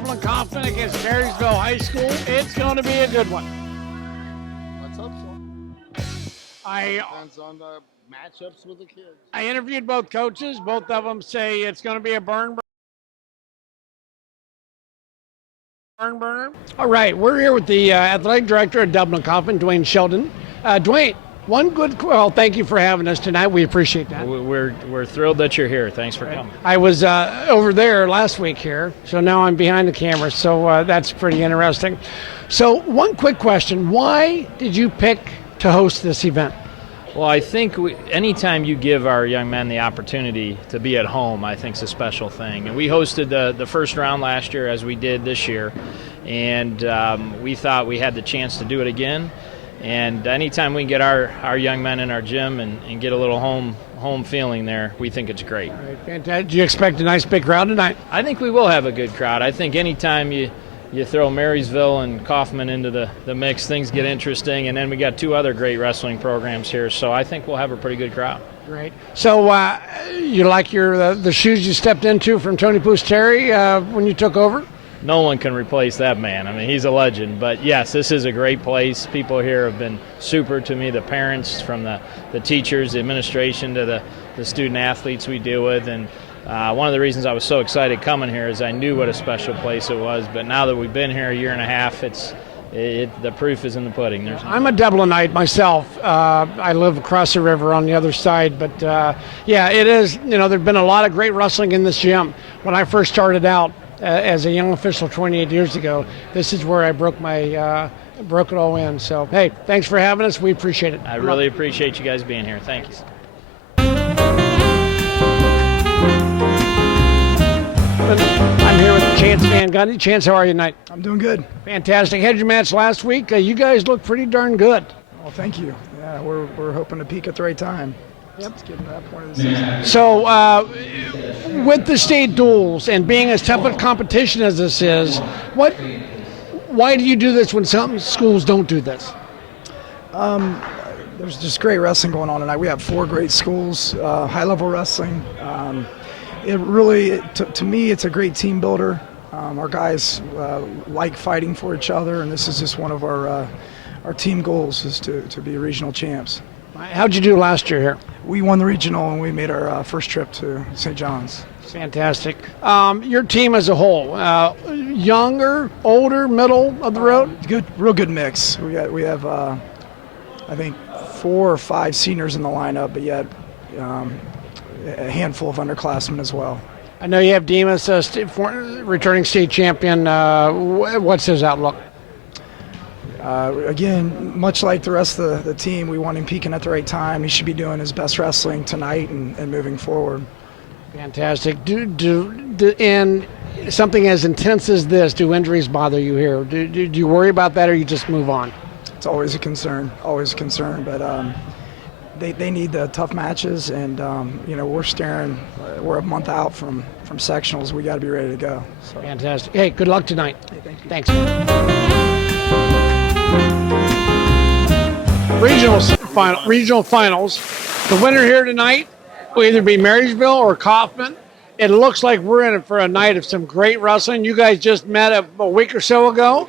Dublin Coffman against Marysville High School. It's going to be a good one. Let's hope so. Depends on the matchups with the kids. I interviewed both coaches. Both of them say it's going to be a burner. All right, we're here with the athletic director of Dublin Coffman, Dwayne Sheldon. Dwayne, thank you for having us tonight. We appreciate that. We're thrilled that you're here. Thanks for coming. I was over there last week here, so now I'm behind the camera, so that's pretty interesting. So one quick question. Why did you pick to host this event? Well, I think anytime you give our young men the opportunity to be at home, I think is a special thing. And we hosted the first round last year as we did this year, and we thought we had the chance to do it again. And anytime we can get our young men in our gym and get a little home feeling there, we think it's great. All right, fantastic. Do you expect a nice big crowd tonight? I think we will have a good crowd. I think anytime you throw Marysville and Coffman into the mix, things get interesting, and then we got two other great wrestling programs here, so I think we'll have a pretty good crowd. Great. So you like the shoes you stepped into from Tony Pusteri when you took over? No one can replace that man. I mean, he's a legend. But yes, this is a great place. People here have been super to me, the parents, from the teachers, the administration, to the student athletes we deal with. And one of the reasons I was so excited coming here is I knew what a special place it was. But now that we've been here a year and a half, the proof is in the pudding. I'm a Dublinite myself. I live across the river on the other side. But, it is, there have been a lot of great wrestling in this gym. When I first started out as a young official 28 years ago, this is where I broke it all in. So, hey, thanks for having us. We appreciate it. I really appreciate you guys being here. Thank you. I'm here with Chance Van Gundy. Chance, how are you tonight? I'm doing good. Fantastic. Had your match last week. You guys look pretty darn good. Well, thank you. Yeah, we're hoping to peak at the right time. Yep. It's getting to that point of the season. So, with the state duels and being as tough a competition as this is, why do you do this when some schools don't do this? There's just great wrestling going on tonight. We have 4 great schools, high-level wrestling. It really, to me, it's a great team builder. Our guys like fighting for each other, and this is just one of our team goals is to be regional champs. How'd you do last year here? We won the regional, and we made our first trip to St. John's. Fantastic. Your team as a whole, younger, older, middle of the road? Real good mix. We have I think 4 or 5 seniors in the lineup, but yet a handful of underclassmen as well. I know you have Demas, returning state champion. What's his outlook? Again, much like the rest of the team, we want him peaking at the right time. He should be doing his best wrestling tonight and moving forward. Fantastic. And something as intense as this, do injuries bother you here? Do you worry about that, or you just move on? It's always a concern, but they need the tough matches, and we're a month out from sectionals. We got to be ready to go. So. Fantastic. Hey, good luck tonight. Hey, thank you. Thanks. Regional finals. The winner here tonight will either be Marysville or Coffman. It looks like we're in it for a night of some great wrestling. You guys just met a week or so ago.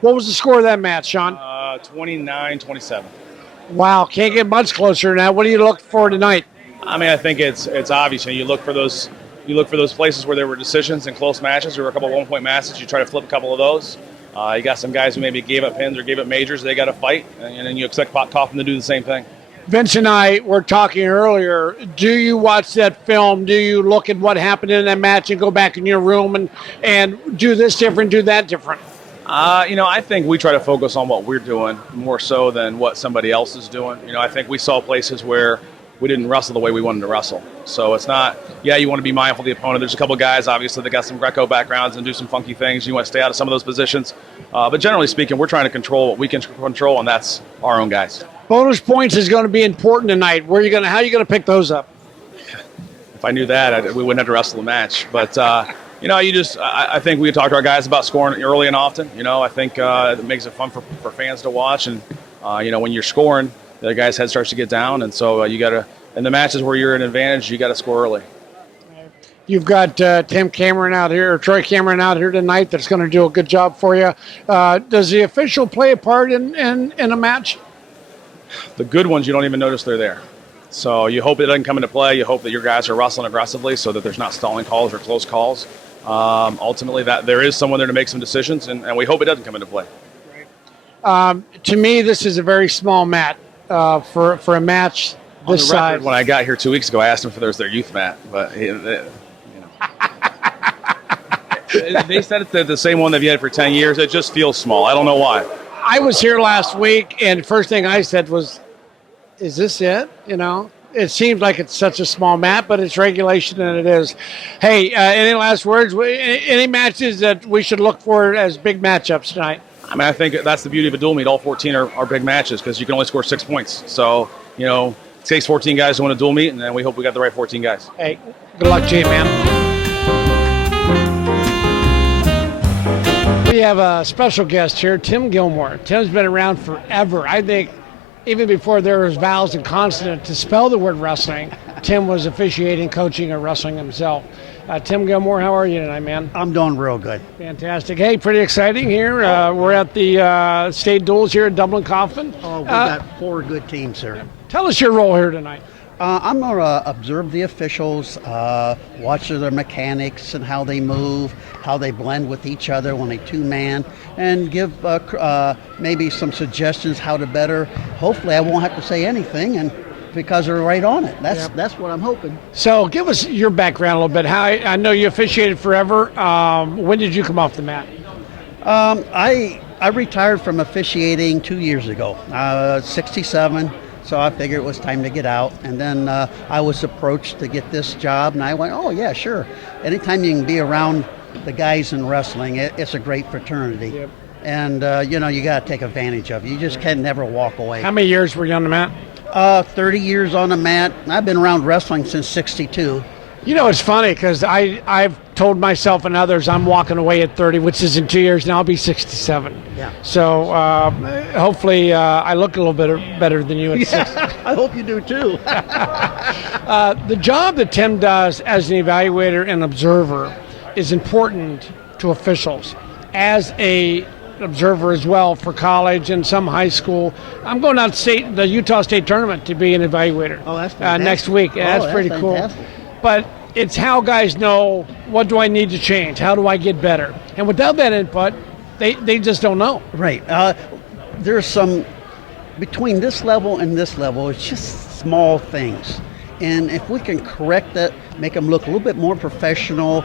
What was the score of that match, Sean? 29-27. Wow, can't get much closer than that. What do you look for tonight? I mean, I think it's obvious. You look for those places where there were decisions and close matches. There were a couple of one-point matches. You try to flip a couple of those. You got some guys who maybe gave up pins or gave up majors. They got to fight, and then you expect Coffman to do the same thing. Vince and I were talking earlier. Do you watch that film? Do you look at what happened in that match and go back in your room and do this different, do that different? I think we try to focus on what we're doing more so than what somebody else is doing. I think we saw places where we didn't wrestle the way we wanted to wrestle. So it's not, you want to be mindful of the opponent. There's a couple guys, obviously, that got some Greco backgrounds and do some funky things. You want to stay out of some of those positions. But generally speaking, we're trying to control what we can control, and that's our own guys. Bonus points is going to be important tonight. How are you going to pick those up? If I knew that, we wouldn't have to wrestle the match. But, I think we talk to our guys about scoring early and often. I think it makes it fun for fans to watch. And, when you're scoring, the guy's head starts to get down. And so you got to, in the matches where you're at an advantage, you got to score early. You've got Tim Cameron out here, or Troy Cameron out here tonight that's going to do a good job for you. Does the official play a part in a match? The good ones, you don't even notice they're there. So you hope it doesn't come into play. You hope that your guys are wrestling aggressively so that there's not stalling calls or close calls. Ultimately, that there is someone there to make some decisions, and we hope it doesn't come into play. To me, this is a very small mat for a match this size. When I got here 2 weeks ago, I asked him if there was their youth mat, but they said it's the same one they've had for 10 years. It just feels small. I don't know why. I was here last week, and first thing I said was, is this it? It seems like it's such a small mat, but it's regulation, and it is. Hey, any last words? Any matches that we should look for as big matchups tonight? I mean, I think that's the beauty of a dual meet. All 14 are big matches because you can only score 6 points. So, it takes 14 guys to win a dual meet, and then we hope we got the right 14 guys. Hey, good luck to you, man. We have a special guest here, Tim Gilmore. Tim's been around forever. I think even before there was vowels and consonants to spell the word wrestling, Tim was officiating, coaching, or wrestling himself. Tim Gilmore, how are you tonight, man? I'm doing real good. Fantastic. Hey, pretty exciting here. We're at the state duels here at Dublin Coffman. Oh, we got 4 good teams here. Tell us your role here tonight. I'm going to observe the officials, watch their mechanics and how they move, how they blend with each other when they two-man, and give maybe some suggestions how to better. Hopefully I won't have to say anything, and because they're right on it. That's what I'm hoping. So give us your background a little bit. I know you officiated forever. When did you come off the mat? I retired from officiating 2 years ago, 67. So I figured it was time to get out. And then I was approached to get this job, and I went, oh, yeah, sure. Anytime you can be around the guys in wrestling, it's a great fraternity. Yep. And, you got to take advantage of it. You just can never walk away. How many years were you on the mat? 30 years on the mat. I've been around wrestling since 62. It's funny because I've told myself and others I'm walking away at 30, which is in 2 years, and I'll be 67. Yeah. So hopefully I look a little bit better than you at 60. I hope you do too. The job that Tim does as an evaluator and observer is important to officials. As a observer as well for college and some high school. I'm going out to the Utah State Tournament to be an evaluator. Oh, that's fantastic. Next week. That's pretty fantastic. Cool. But it's how guys know, what do I need to change? How do I get better? And without that input, they just don't know. Right. There's some, between this level and this level, it's just small things. And if we can correct that, make them look a little bit more professional,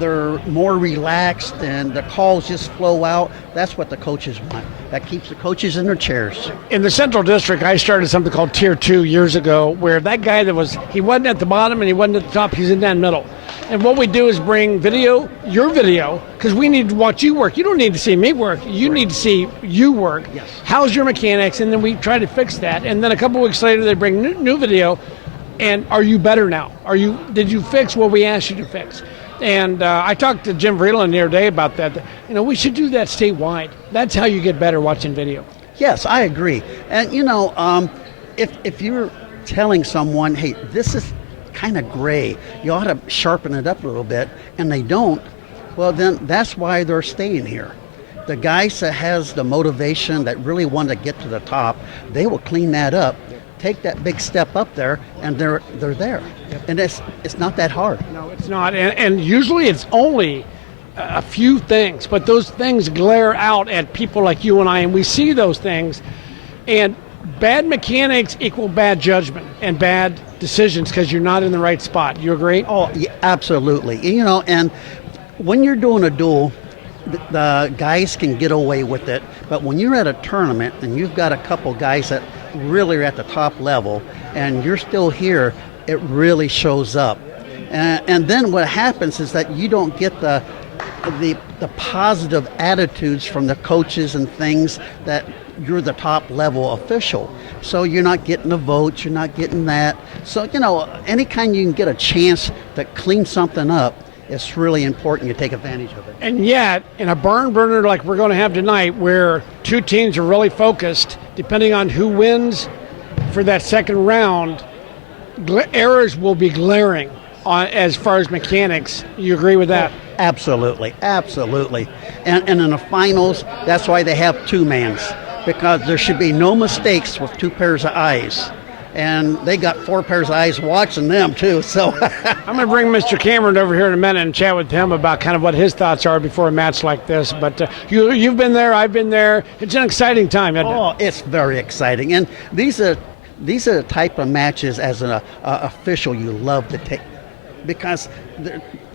they're more relaxed, and the calls just flow out, that's what the coaches want. That keeps the coaches in their chairs. In the Central District, I started something called Tier 2 years ago, where that guy he wasn't at the bottom and he wasn't at the top, he's in that middle. And what we do is bring your video, because we need to watch you work. You don't need to see me work. You need to see you work. Yes. How's your mechanics? And then we try to fix that. And then a couple weeks later, they bring new video. And are you better now? Did you fix what we asked you to fix? And I talked to Jim Vreeland the other day about that. We should do that statewide. That's how you get better watching video. Yes, I agree. And if you're telling someone, hey, this is kind of gray, you ought to sharpen it up a little bit, and they don't, well, then that's why they're staying here. The guys that has the motivation, that really want to get to the top, they will clean that up, take that big step up there, and they're there. Yep. And it's not that hard. No, it's not. And usually it's only a few things, but those things glare out at people like you and I, and we see those things. And bad mechanics equal bad judgment and bad decisions because you're not in the right spot. You agree? Oh, yeah, absolutely. And when you're doing a duel, the guys can get away with it, but when you're at a tournament and you've got a couple guys that really are at the top level and you're still here, it really shows up. And then what happens is that you don't get the positive attitudes from the coaches and things that you're the top level official. So you're not getting the votes, you're not getting that. So, anytime you can get a chance to clean something up, it's really important you take advantage of it. And yet, in a barn burner like we're going to have tonight, where two teams are really focused, depending on who wins for that second round, errors will be glaring as far as mechanics. You agree with that? Absolutely, absolutely. And in the finals, that's why they have two-mans, because there should be no mistakes with two pairs of eyes. And they got four pairs of eyes watching them, too. So I'm going to bring Mr. Cameron over here in a minute and chat with him about kind of what his thoughts are before a match like this. But you've been there, I've been there. It's an exciting time, isn't it? Oh, it's very exciting. And these are the type of matches as an official you love to take, because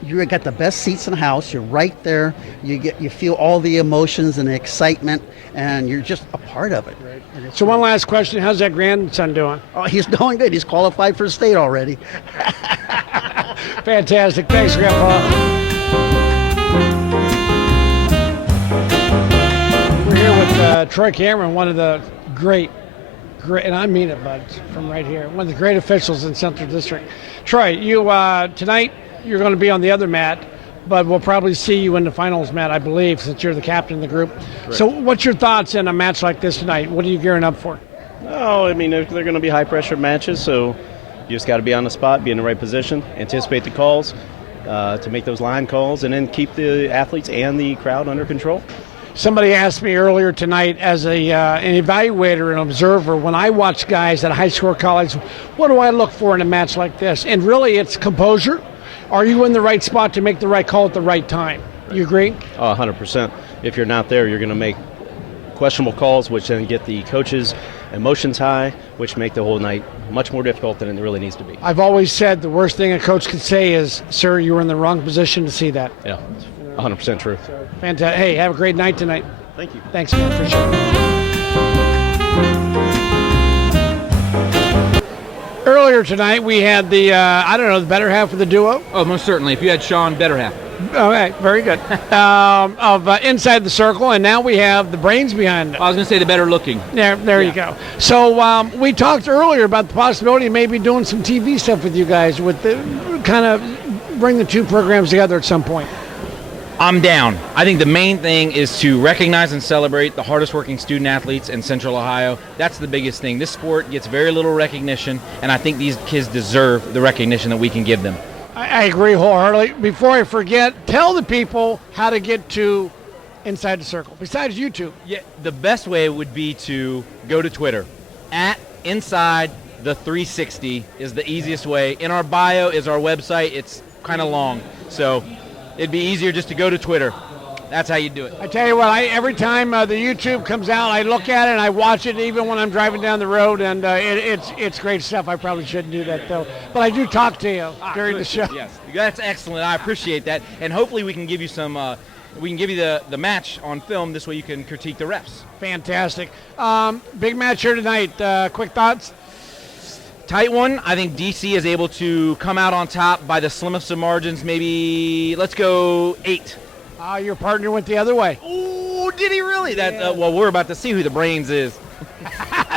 you got the best seats in the house. You're right there. You feel all the emotions and the excitement, and you're just a part of it. Right. So one last question: how's that grandson doing? Oh, he's doing good. He's qualified for state already. Fantastic. Thanks, Grandpa. We're here with Troy Cameron, one of the great, and I mean it, bud, from right here, one of the great officials in Central District. Troy, you tonight you're going to be on the other mat, but we'll probably see you in the finals mat, I believe, since you're the captain of the group. Correct. So what's your thoughts in a match like this tonight? What are you gearing up for? Oh, I mean, they're going to be high-pressure matches, so you just got to be on the spot, be in the right position, anticipate the calls to make those line calls, and then keep the athletes and the crowd under control. Somebody asked me earlier tonight, as an evaluator and observer, when I watch guys at a high school or college, what do I look for in a match like this? And really, it's composure. Are you in the right spot to make the right call at the right time? You agree? Oh, 100%. If you're not there, you're going to make questionable calls, which then get the coaches' emotions high, which make the whole night much more difficult than it really needs to be. I've always said the worst thing a coach could say is, sir, you were in the wrong position to see that. Yeah, 100% true. So, fantastic. Hey, have a great night tonight. Thank you. Thanks, man. Appreciate it. Earlier tonight, we had the, the better half of the duo. Oh, most certainly. If you had Sean, better half. Okay, very good. Of Inside the Circle, and now we have the brains behind it. I was going to say the better looking. There you go. So we talked earlier about the possibility of maybe doing some TV stuff with you guys, with the kind of bring the two programs together at some point. I'm down. I think the main thing is to recognize and celebrate the hardest working student athletes in Central Ohio. That's the biggest thing. This sport gets very little recognition, and I think these kids deserve the recognition that we can give them. I agree wholeheartedly. Before I forget, tell the people how to get to Inside the Circle, besides YouTube. Yeah, the best way would be to go to Twitter. At Inside the 360 is the easiest way. In our bio is our website. It's kind of long, so it'd be easier just to go to Twitter. That's how you do it. I tell you what, every time the YouTube comes out, I look at it and I watch it even when I'm driving down the road, and it's great stuff. I probably shouldn't do that, though. But I do talk to you during the show. Yes, that's excellent. I appreciate that. And hopefully we can give you the match on film. This way you can critique the refs. Fantastic. Big match here tonight. Quick thoughts? Tight one. I think DC is able to come out on top by the slimmest of margins. Maybe, let's go 8. Your partner went the other way. Oh, did he really? Well, we're about to see who the brains is.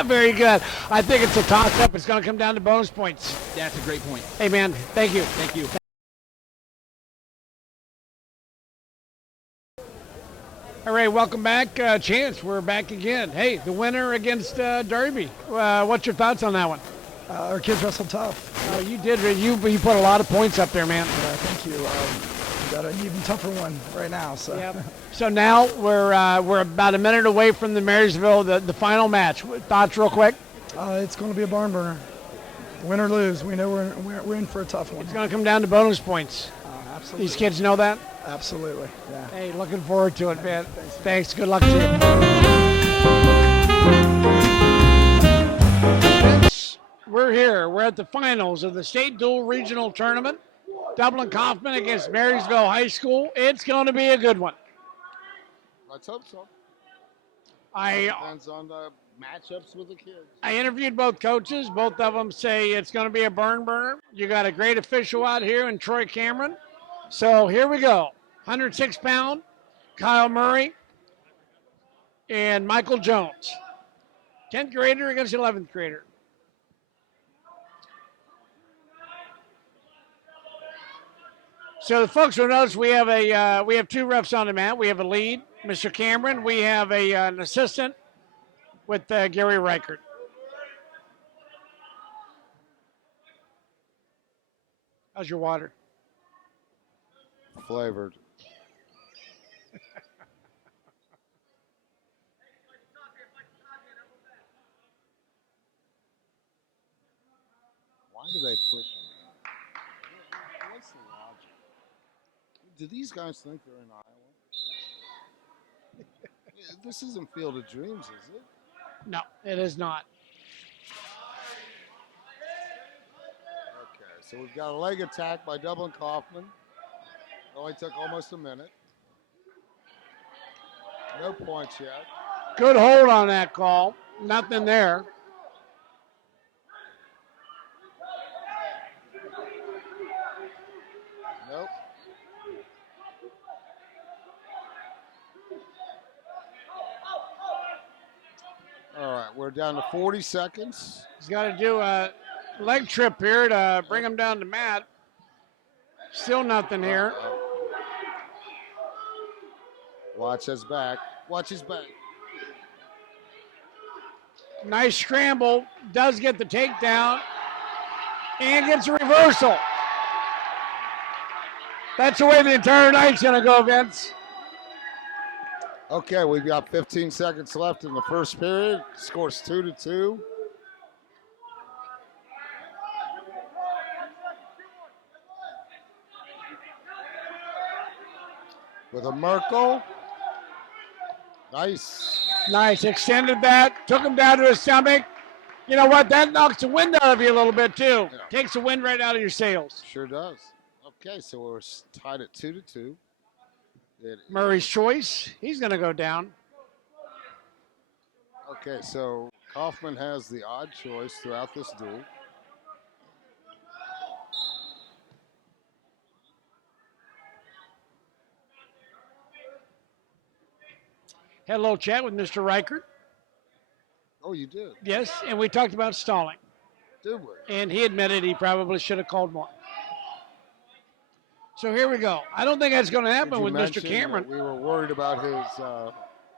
Very good. I think it's a toss-up. It's going to come down to bonus points. That's a great point. Hey, man, thank you. Thank you. All right, welcome back. Chance, we're back again. Hey, the winner against Derby. What's your thoughts on that one? Our kids wrestled tough. Oh, you did. You put a lot of points up there, man. Thank you. We got an even tougher one right now. So. Yep. So now we're about a minute away from the Marysville, the final match. Thoughts, real quick? It's going to be a barn burner. Win or lose, we know we're in for a tough one. It's going to come down to bonus points. Absolutely. These kids know that? Absolutely. Yeah. Hey, looking forward to it, man. Thanks. Good luck to you. We're here. We're at the finals of the State Dual Regional Tournament. Dublin Coffman against Marysville High School. It's going to be a good one. Let's hope so. Depends on the matchups with the kids. I interviewed both coaches. Both of them say it's going to be a burn burner. You got a great official out here in Troy Cameron. So here we go. 106-pound Kyle Murray and Michael Jones. 10th grader against 11th grader. So the folks will notice we have two refs on the mat. We have a lead, Mr. Cameron. We have an assistant with Gary Reichert. How's your water? Flavored. Why do they push him? What's the logic? Do these guys think they're in Iowa? This isn't Field of Dreams, is it? No, it is not. Okay, so we've got a leg attack by Dublin Coffman. It only took almost a minute. No points yet. Good hold on that call. Nothing there. Nope. All right, we're down to 40 seconds. He's got to do a leg trip here to bring him down to mat. Still nothing here. Watch his back. Watch his back. Nice scramble. Does get the takedown. And gets a reversal. That's the way the entire night's going to go, Vince. Okay, we've got 15 seconds left in the first period. Scores 2-2. With a Merkel. Nice. Nice. Extended that. Took him down to his stomach. You know what? That knocks the wind out of you a little bit, too. Yeah. Takes the wind right out of your sails. Sure does. Okay, so we're tied at 2-2. Murray's choice. He's going to go down. Okay, so Coffman has the odd choice throughout this duel. Had a little chat with Mr. Reichert. Oh, you did? Yes, and we talked about stalling. Did we? And he admitted he probably should have called more. So here we go. I don't think that's going to happen with Mr. Cameron. We were worried about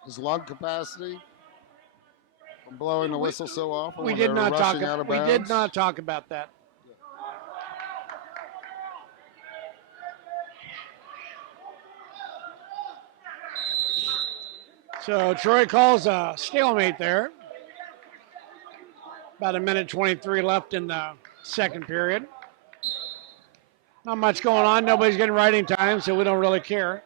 his lung capacity from blowing the whistle so often. We when did they not were talk. rushing out of We bounds. did not talk about that. So Troy calls a stalemate there. About a minute 23 left in the second period. Not much going on. Nobody's getting writing time, so we don't really care.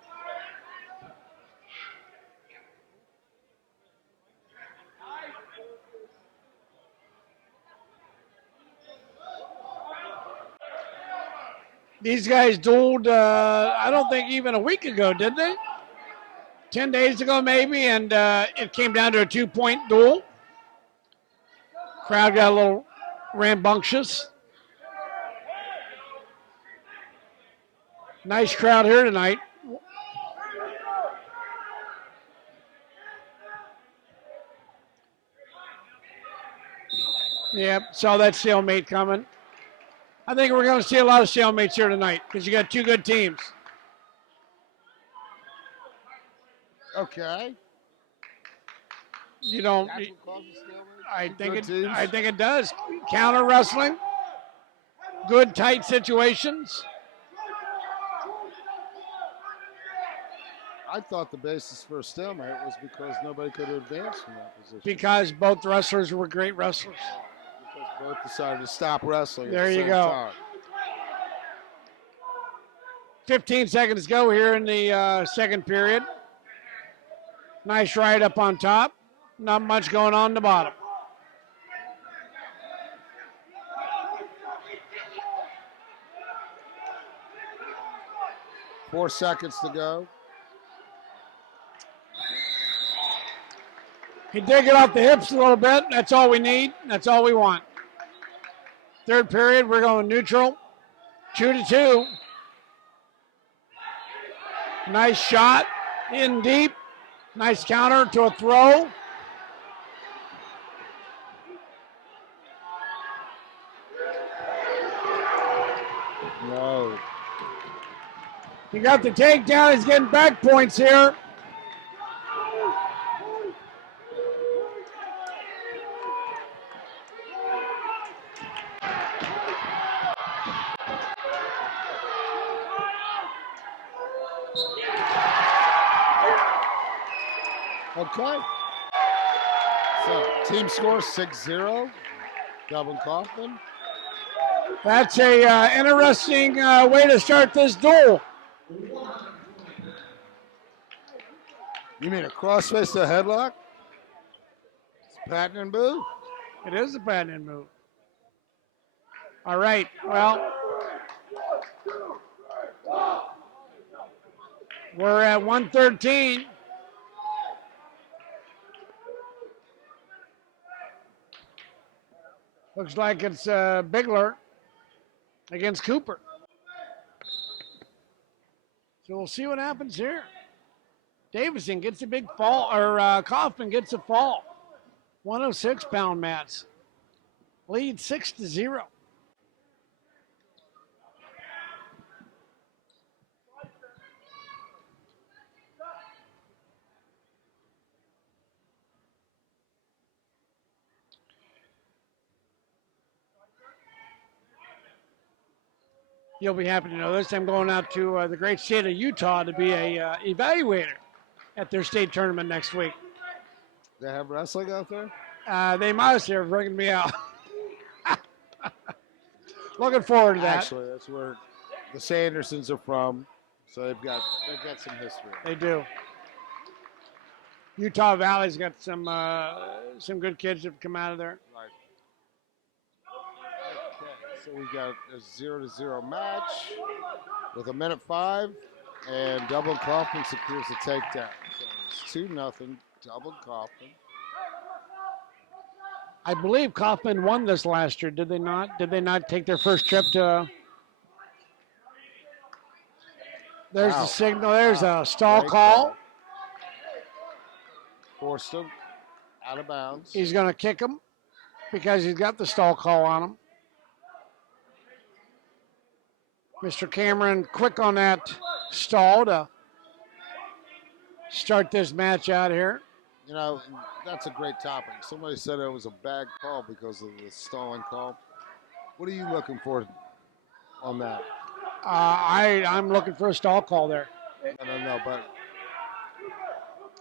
These guys dueled, I don't think even a week ago, did they? 10 days ago, maybe, and it came down to a 2-point duel. Crowd got a little rambunctious. Nice crowd here tonight. Yep, saw that stalemate coming. I think we're going to see a lot of stalemates here tonight because you got two good teams. Okay. You don't. That's what causes stalemate? I Two think good teams? I think it does. Counter wrestling, good tight situations. I thought the basis for a stalemate was because nobody could advance from that position. Because both wrestlers were great wrestlers. Because both decided to stop wrestling. There at the you same go. Time. 15 seconds to go here in the second period. Nice ride up on top. Not much going on the bottom. Four seconds to go. He did get off the hips a little bit. That's all we need. That's all we want. Third period, we're going neutral. 2-2. Nice shot in deep. Nice counter to a throw. No. He got the takedown. He's getting back points here. Okay. So, team score 6-0. Dublin Coffman. That's a interesting way to start this duel. You mean a crossface to headlock? It's patent and boo. It is a patent move. All right. Well, we're at 113. Looks like it's Bigler against Cooper. So we'll see what happens here. Davison gets a big fall, or Coffman gets a fall. 106-pound Mats. Lead 6-0. You'll be happy to know this. I'm going out to the great state of Utah to be a evaluator at their state tournament next week. They have wrestling out there? They must. They're bringing me out. Looking forward to that. Actually, that's where the Sandersons are from. So they've got some history. They do. Utah Valley's got some good kids that have come out of there. Right. Okay, so we got a 0-0 match with 1:05, and Dublin Coffman secures the takedown. So it's 2-0 Dublin Coffman. I believe Coffman won this last year. Did they not? Did they not take their first trip to? There's the signal. There's a stall call. Forced him out of bounds. He's going to kick him because he's got the stall call on him. Mr. Cameron quick on that stall to start this match out here. You know, that's a great topic. Somebody said it was a bad call because of the stalling call. What are you looking for on that? I'm looking for a stall call there. No, but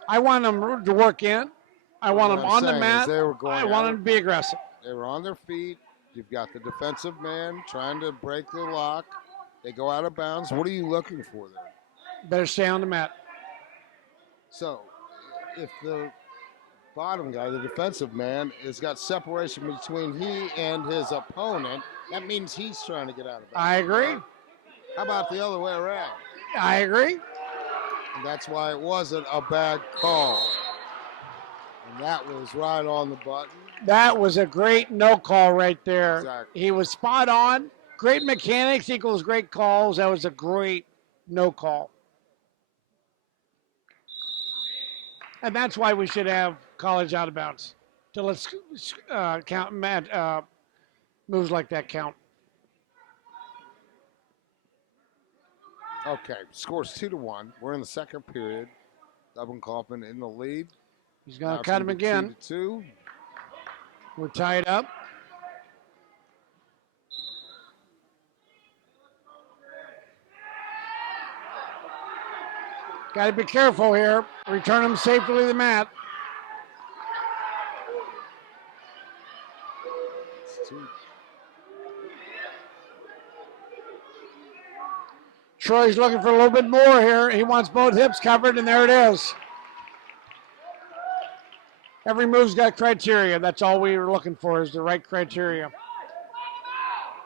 I want them to work in. I want them on the mat. I want them to be aggressive. They were on their feet. You've got the defensive man trying to break the lock. They go out of bounds. What are you looking for there? Better stay on the mat. So, if the bottom guy, the defensive man, has got separation between he and his opponent, that means he's trying to get out of bounds. I agree. How about the other way around? I agree. And that's why it wasn't a bad call. And that was right on the button. That was a great no call right there. Exactly. He was spot on. Great mechanics equals great calls. That was a great no call. And that's why we should have college out of bounds. To let's count moves like that count. Okay, score's 2-1. We're in the second period. Dublin Coffman in the lead. He's going to cut him again. 2-2. We're tied up. Got to be careful here. Return him safely to the mat. Troy's looking for a little bit more here. He wants both hips covered, and there it is. Every move's got criteria. That's all we were looking for is the right criteria.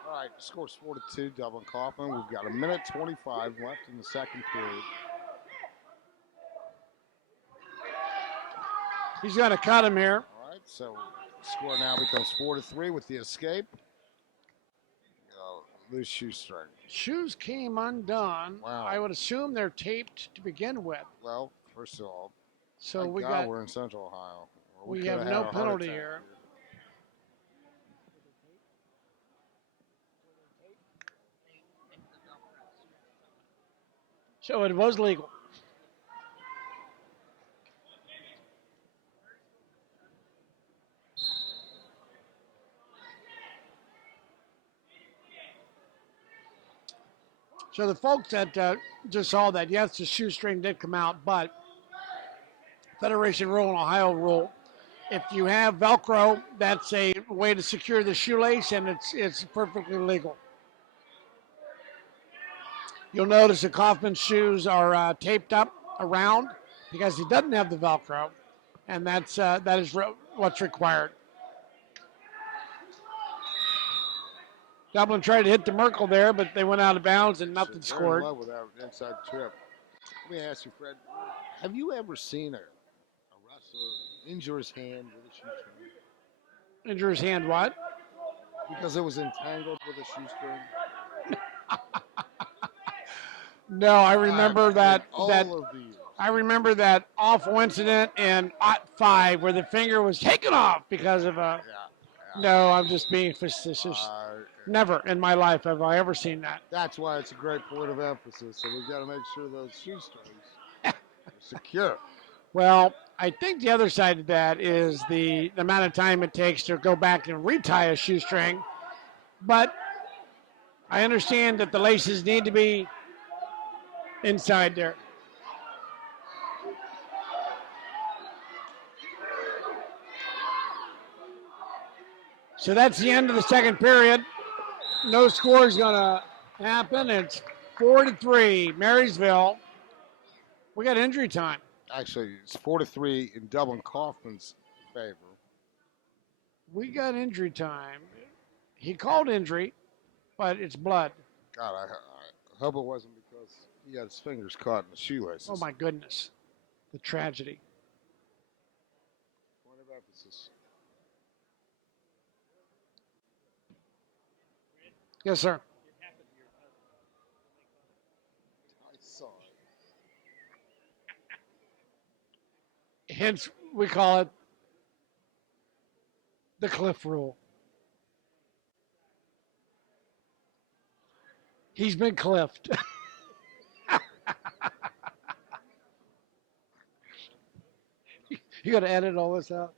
All right, score's 4-2, Dublin Coffman. We've got 1:25 left in the second period. He's going to cut him here. All right, so score now becomes 4-3 with the escape. Loose shoestring. Shoes came undone. Wow. I would assume they're taped to begin with. Well, first of all, so we're in Central Ohio. We have no penalty here. So it was legal. So the folks that just saw that, yes, the shoestring did come out, but Federation rule and Ohio rule. If you have Velcro, that's a way to secure the shoelace, and it's perfectly legal. You'll notice that Coffman's shoes are taped up around because he doesn't have the Velcro, and that is what's required. Dublin tried to hit the Merkel there, but they went out of bounds and nothing scored. They're in love with that inside trip. Let me ask you, Fred, have you ever seen a wrestler injure his hand with a shoestring? Injure his hand what? Because it was entangled with a shoestring. No, I remember I remember that awful incident in '05 where the finger was taken off because of a. Yeah. No, I'm just being facetious. Never in my life have I ever seen that. That's why it's a great point of emphasis. So we've got to make sure those shoestrings are secure. Well, I think the other side of that is the amount of time it takes to go back and retie a shoestring. But I understand that the laces need to be inside there. So that's the end of the second period. No score is going to happen. It's 4-3, Marysville. We got injury time. Actually, it's 4-3 in Dublin Coffman's favor. We got injury time. He called injury, but it's blood. God, I hope it wasn't because he got his fingers caught in the shoelaces. Oh, my goodness. The tragedy. Point of emphasis. Yes, sir. I saw it. Hence, we call it the Cliff Rule. He's been cliffed. You got to edit all this out.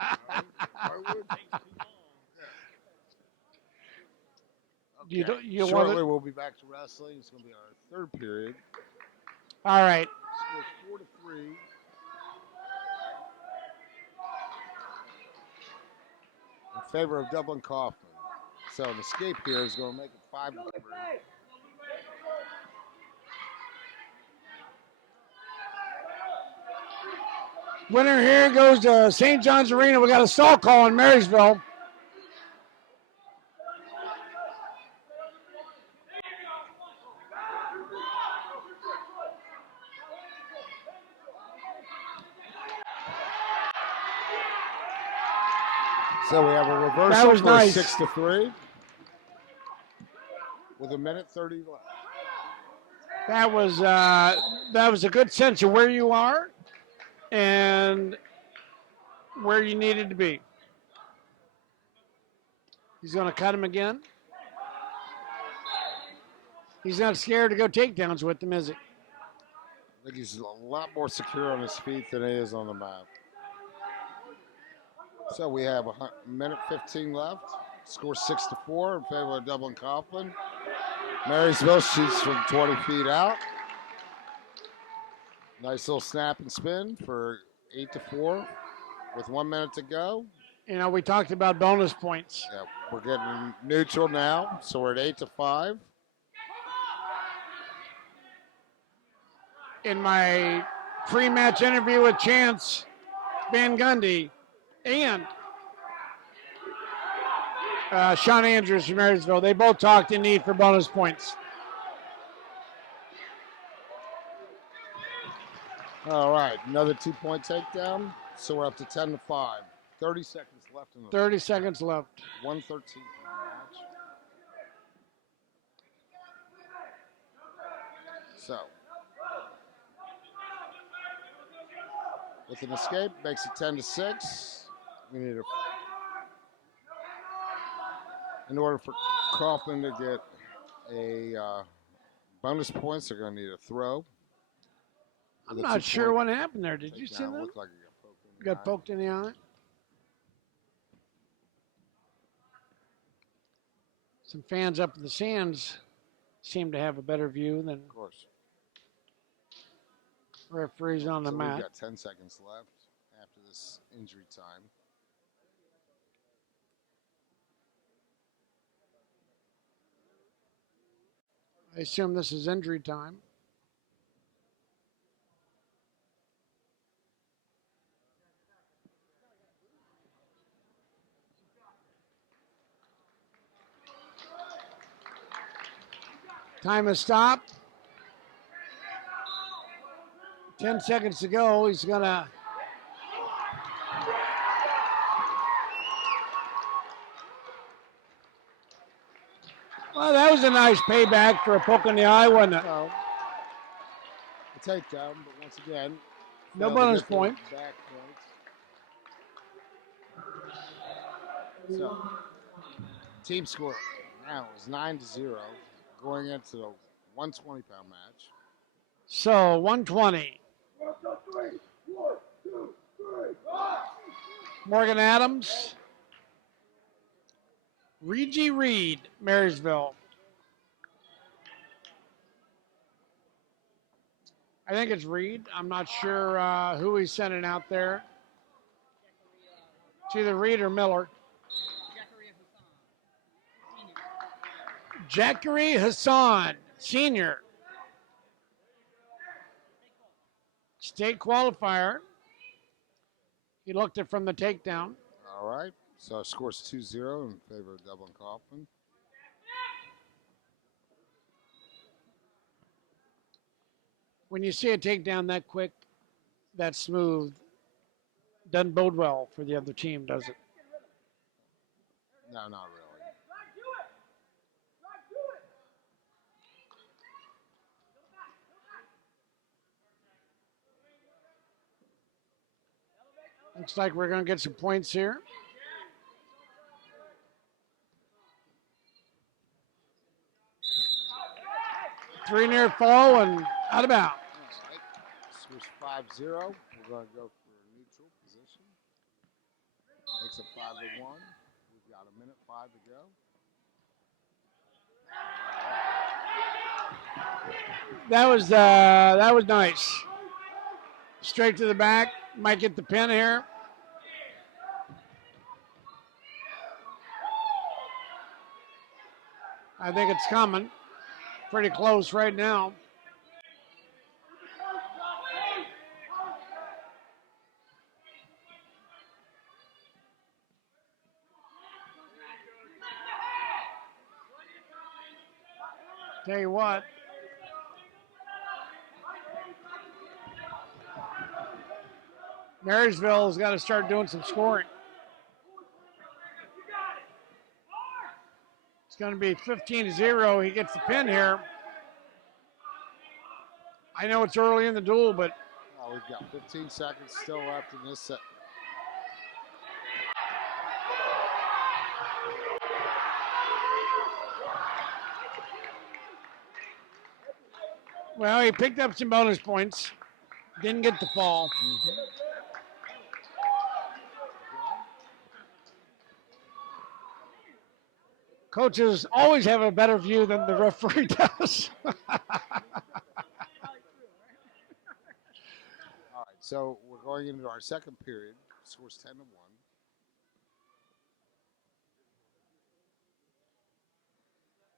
I would. Okay. You Shortly, we'll be back to wrestling. It's going to be our third period. All right. Score 4-3. In favor of Dublin Coffman. So an escape here is going to make it 5-3. Winner here goes to St. John's Arena. We got a stall call in Marysville. So we have a reversal That was for nice. 6-3 with 1:30 left. That was a good sense of where you are and where you needed to be. He's going to cut him again. He's not scared to go takedowns with him, is he? I think he's a lot more secure on his feet than he is on the mat. So we have 1:15 left. Score 6-4 in favor of Dublin Coffman. Marysville shoots from 20 feet out. Nice little snap and spin for 8-4 with 1 minute to go. You know, we talked about bonus points. Yeah, we're getting neutral now, so we're at 8-5. In my pre-match interview with Chance Van Gundy and Sean Andrews from Marysville, they both talked in need for bonus points. All right, another 2-point takedown, so we're up to 10-5. 30 seconds left in the 30 seconds left. 1:13 in the match. So, with an escape, makes it 10-6. We need in order for Coffman to get a bonus points, they're going to need a throw. I'm not sure what happened there. Did you see that? Looked like he got poked in the eye. Got poked in the eye. Some fans up in the stands seem to have a better view than. Of course. Referee's on the So mat. we've got 10 seconds left after this injury time. I assume this is injury time. Time has stopped. 10 seconds to go. He's going to. Well, that was a nice payback for a poke in the eye, wasn't it? Well, a takedown, but once again, No failed to bonus get the point. Back points. So, team score now is 9-0 going into the 120-pound match. So 120. Morgan Adams. Reggie Reed, Marysville. I think it's Reed. I'm not sure who he's sending out there. It's either Reed or Miller. Jackery Hassan, senior. State qualifier. He looked it from the takedown. All right. So our score's 2-0 in favor of Dublin Coffman. When you see a takedown that quick, that smooth, doesn't bode well for the other team, does it? No, not really. Looks like we're going to get some points here. Three near fall and out of bounds. All right. Score's 5-0. We're going to go for a neutral position. Makes it 5-1. We've got a minute 5 to go. That was nice. Straight to the back. Might get the pin here. I think it's coming. Pretty close right now. Tell you what. Marysville has got to start doing some scoring. It's going to be 15-0. He gets the pin here. I know it's early in the duel, but We've got 15 seconds still left in this set. well, he picked up some bonus points. Didn't get the fall. Coaches always have a better view than the referee does. All right, so we're going into our second period. Score's 10-1.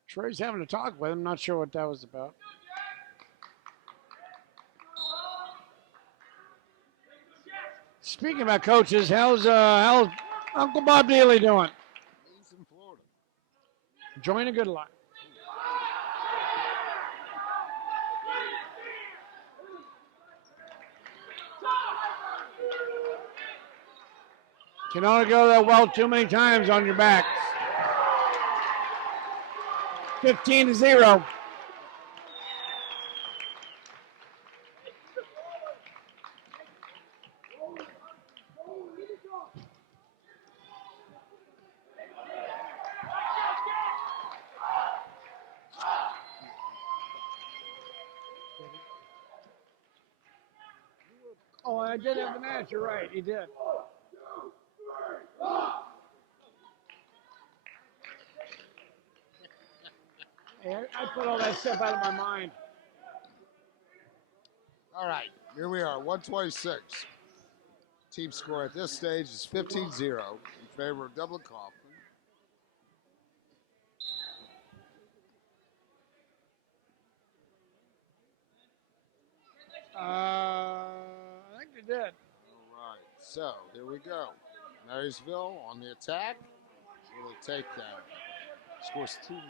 Troy's having a talk with him. Not sure what that was about. Speaking about coaches, how's Uncle Bob Daly doing? He's in Florida. Enjoying a good life. Can only go that well too many times on your back. 15-0. Oh, I did have the match. You're right. He did. Hey, I put all that stuff out of my mind. All right, Here we are, 126. Team score at this stage is 15-0 in favor of Dublin Coffman. I think they did. All right, so here we go. Marysville on the attack. Will it take that? Scores 2-0.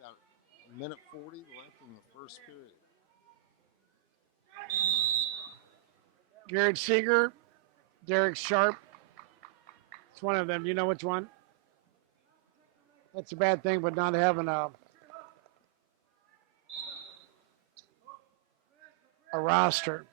Got a minute 40 left in the first period. Garrett Seeger, Derek Sharp. It's one of them. You know which one? That's a bad thing, but not having a roster.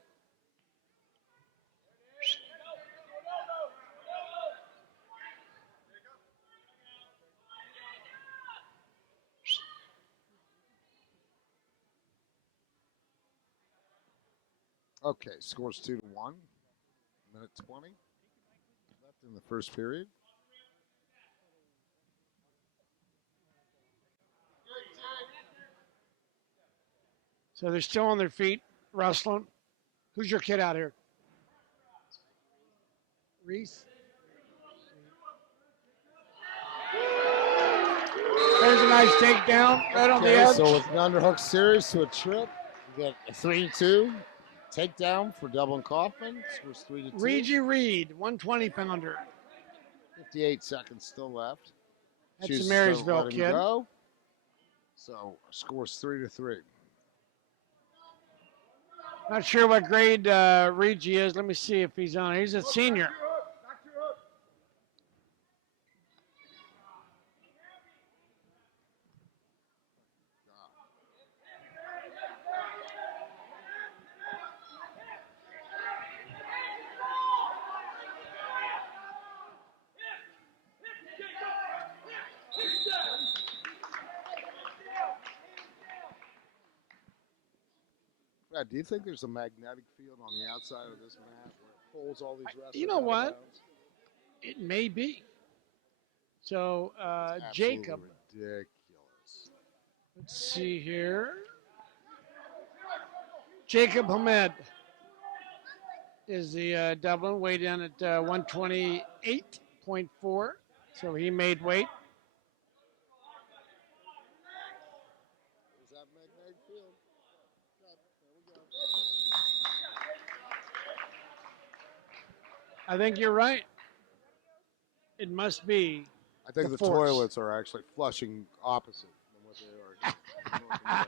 Okay, scores 2-1. Minute 20 left in the first period. So they're still on their feet, wrestling. Who's your kid out here? Reese? There's a nice takedown right on the edge. So with an underhook series to a trip, you get a 3-2 takedown for Dublin Coffman. Scores 3-2. Reggie Reed, 120 pounder. 58 seconds still left. That's Chooses a to Marysville let him kid. go. So scores 3-3. Not sure what grade Reggie is. Let me see if he's on. He's a senior. Brad, do you think there's a magnetic field on the outside of this map where it pulls all these wrestlers? You know out of what? bounds? It may be. So Absolutely Jacob, ridiculous. let's see here. Jacob Hamed is the Dublin, weighed in at 128.4. So he made weight. Is that magnetic field? Good. There we go. I think you're right. It must be. I think the force. toilets are actually flushing opposite than what they are.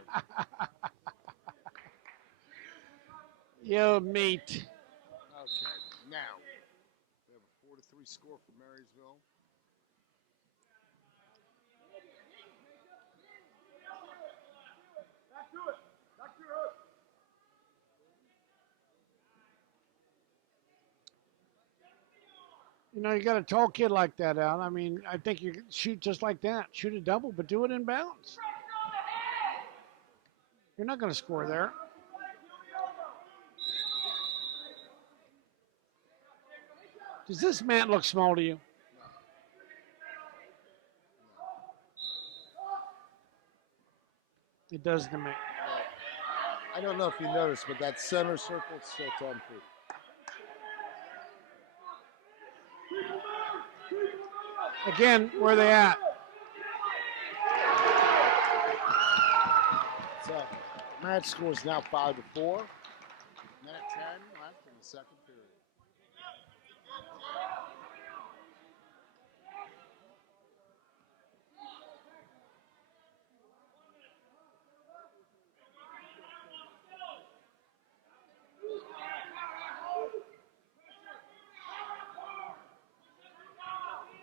Yo, mate. Okay, now we have a 4-3 score for Marysville. You know, you got a tall kid like that out. I mean, I think you could shoot just like that. Shoot a double, but do it in bounds. You're not going to score there. Does this mat look small to you? It does to me. I don't know if you noticed, but that center circle is still 10 feet. Again, where are they at? So, match score is now 5-4. Minute 10 left in the second period.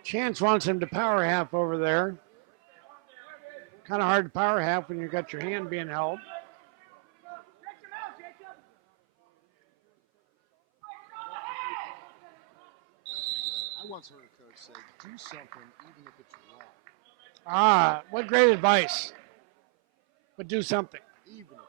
Chance wants him to power half over there. Kind of hard to power half when you got your hand being held. I once heard a coach say, do something even if it's wrong. Ah, what great advice. But do something. Even if it's wrong.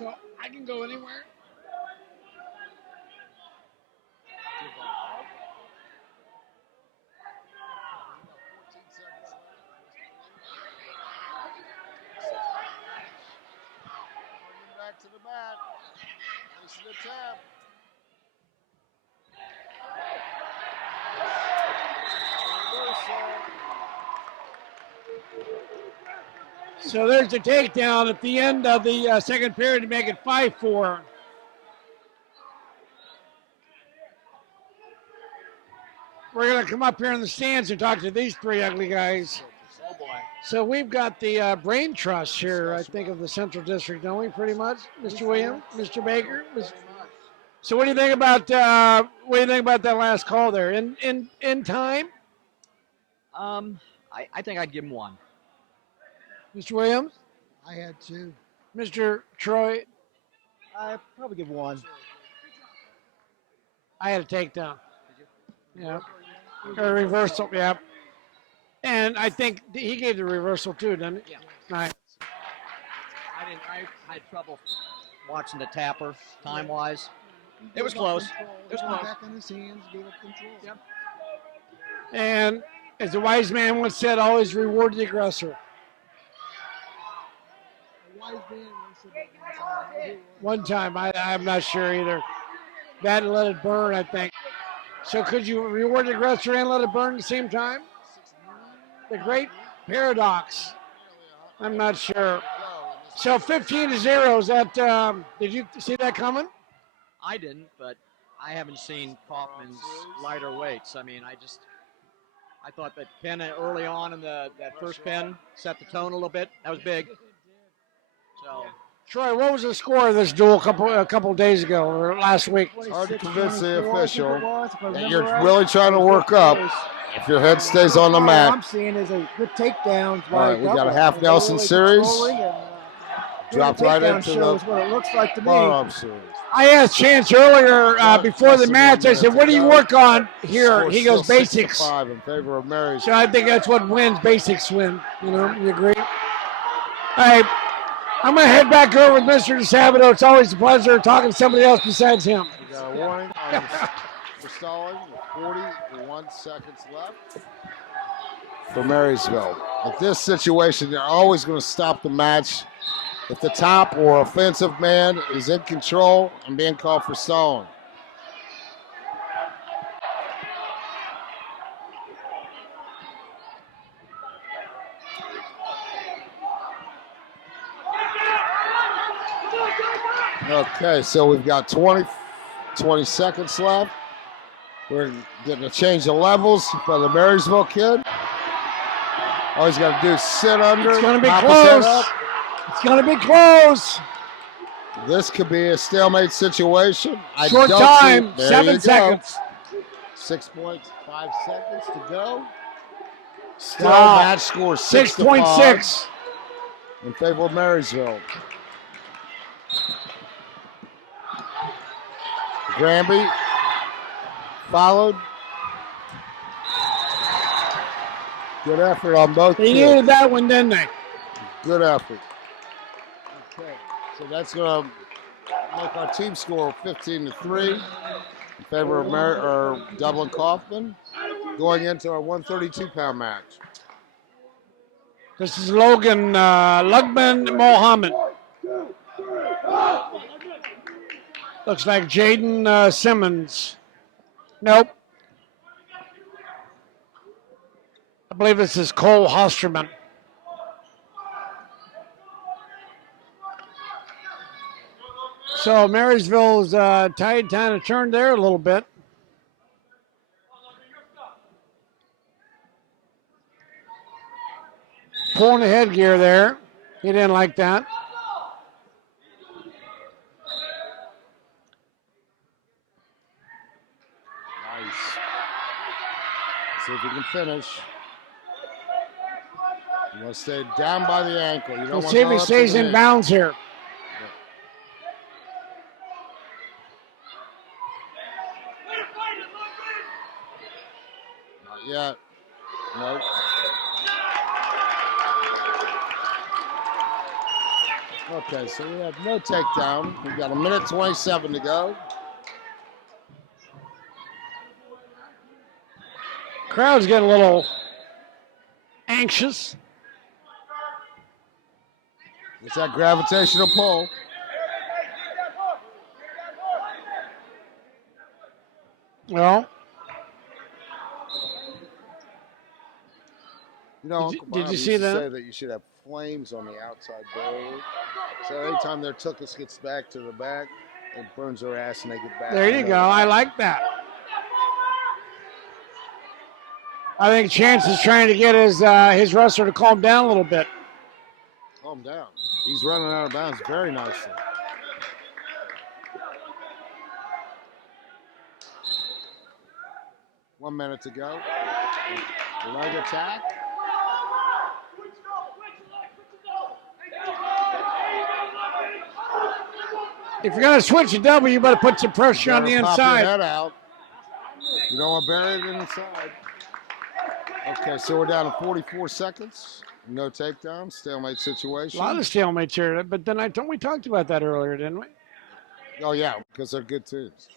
So I can go anywhere. Back to the mat. Place the tap. So there's the takedown at the end of the second period to make it 5-4. We're going to come up here in the stands and talk to these three ugly guys. Oh boy. So we've got the brain trust here, I think, of the Central District, don't we, pretty much? Mr. Williams, Mr. Baker? So what do you think about that last call there? In time? I think I'd give him one. Mr. Williams? I had two. Mr. Troy? I'd probably give one. I had a takedown. Yeah. A reversal, yeah. And I think he gave the reversal too, didn't he? Yeah. Right. I had trouble watching the tapper time-wise. It was close. It was close. Back on his hands, gave up control. Yep. And as the wise man once said, always reward the aggressor. Wise man said that One time, I'm not sure either. That and let it burn, I think. So could you reward the aggressor and let it burn at the same time? The great paradox. I'm not sure. So 15-0, is that, did you see that coming? I didn't, but I haven't seen Coffman's lighter weights. I mean, I thought that pin early on in that first pin set the tone a little bit. That was big. So, Troy, what was the score of this duel a couple days ago or last week? It's hard to convince the official that you're really trying to work up if your head stays on the All mat. I'm seeing is a good takedowns. All right, we got a half Nelson series. Dropped right into shows the what it looks like to me. bar-up series. I asked Chance earlier before the match, I said, what do you work on here? He goes, Still basics. 6-5 in favor of Marysville. So I think that's what wins. Basics win. You know, you agree? All right. I'm going to head back over with Mr. DeSabato. It's always a pleasure talking to somebody else besides him. We got a warning for stalling with 41 seconds left for Marysville. At this situation, they're always going to stop the match if the top or offensive man is in control and being called for stalling. Okay, so we've got 20 seconds left. We're getting to change the levels for the Marysville kid. All he's got to do is sit under. It's going to be pop his head close. up. It's going to be close. This could be a stalemate situation. Short time, There 7 you go. seconds. 6.5 seconds to go. Still Wow. match score 6.6. in favor of Marysville. Granby followed. Good effort on both They kids. needed that one, didn't they? Good effort. Okay, so that's going to make our team score 15-3 in favor of Dublin Coffman going into our 132-pound match. This is Logan Lugman Mohammed. Looks like Jaden Simmons. Nope. I believe this is Cole Hosterman. So Marysville's tide kind of turned there a little bit. Pulling the headgear there. He didn't like that. Nice. See if he can finish. You want to stay down by the ankle. You don't We'll want see if to he go up stays to the in knee. bounds here. Not yet. Nope. Okay, so we have no takedown. We've got 1:27 to go. Crowd's getting a little anxious. It's that gravitational pull. Well, You know, Did Uncle you- did Bob you used see to that? say that you should have flames on the outside barrier. So every time their tuchus gets back to the back, it burns their ass and they get back. there you go. I like that. I think Chance is trying to get his wrestler to calm down a little bit. Calm down. He's running out of bounds very nicely. One minute to go. The leg attack. If you're going to switch a double, you better put some pressure on the Better pop your inside. head out. You don't want to bury it inside. Okay, so we're down to 44 seconds. No takedown. Stalemate A situation. lot of stalemates here, but then we talked about that earlier, didn't we? Oh, yeah, because they're good teams.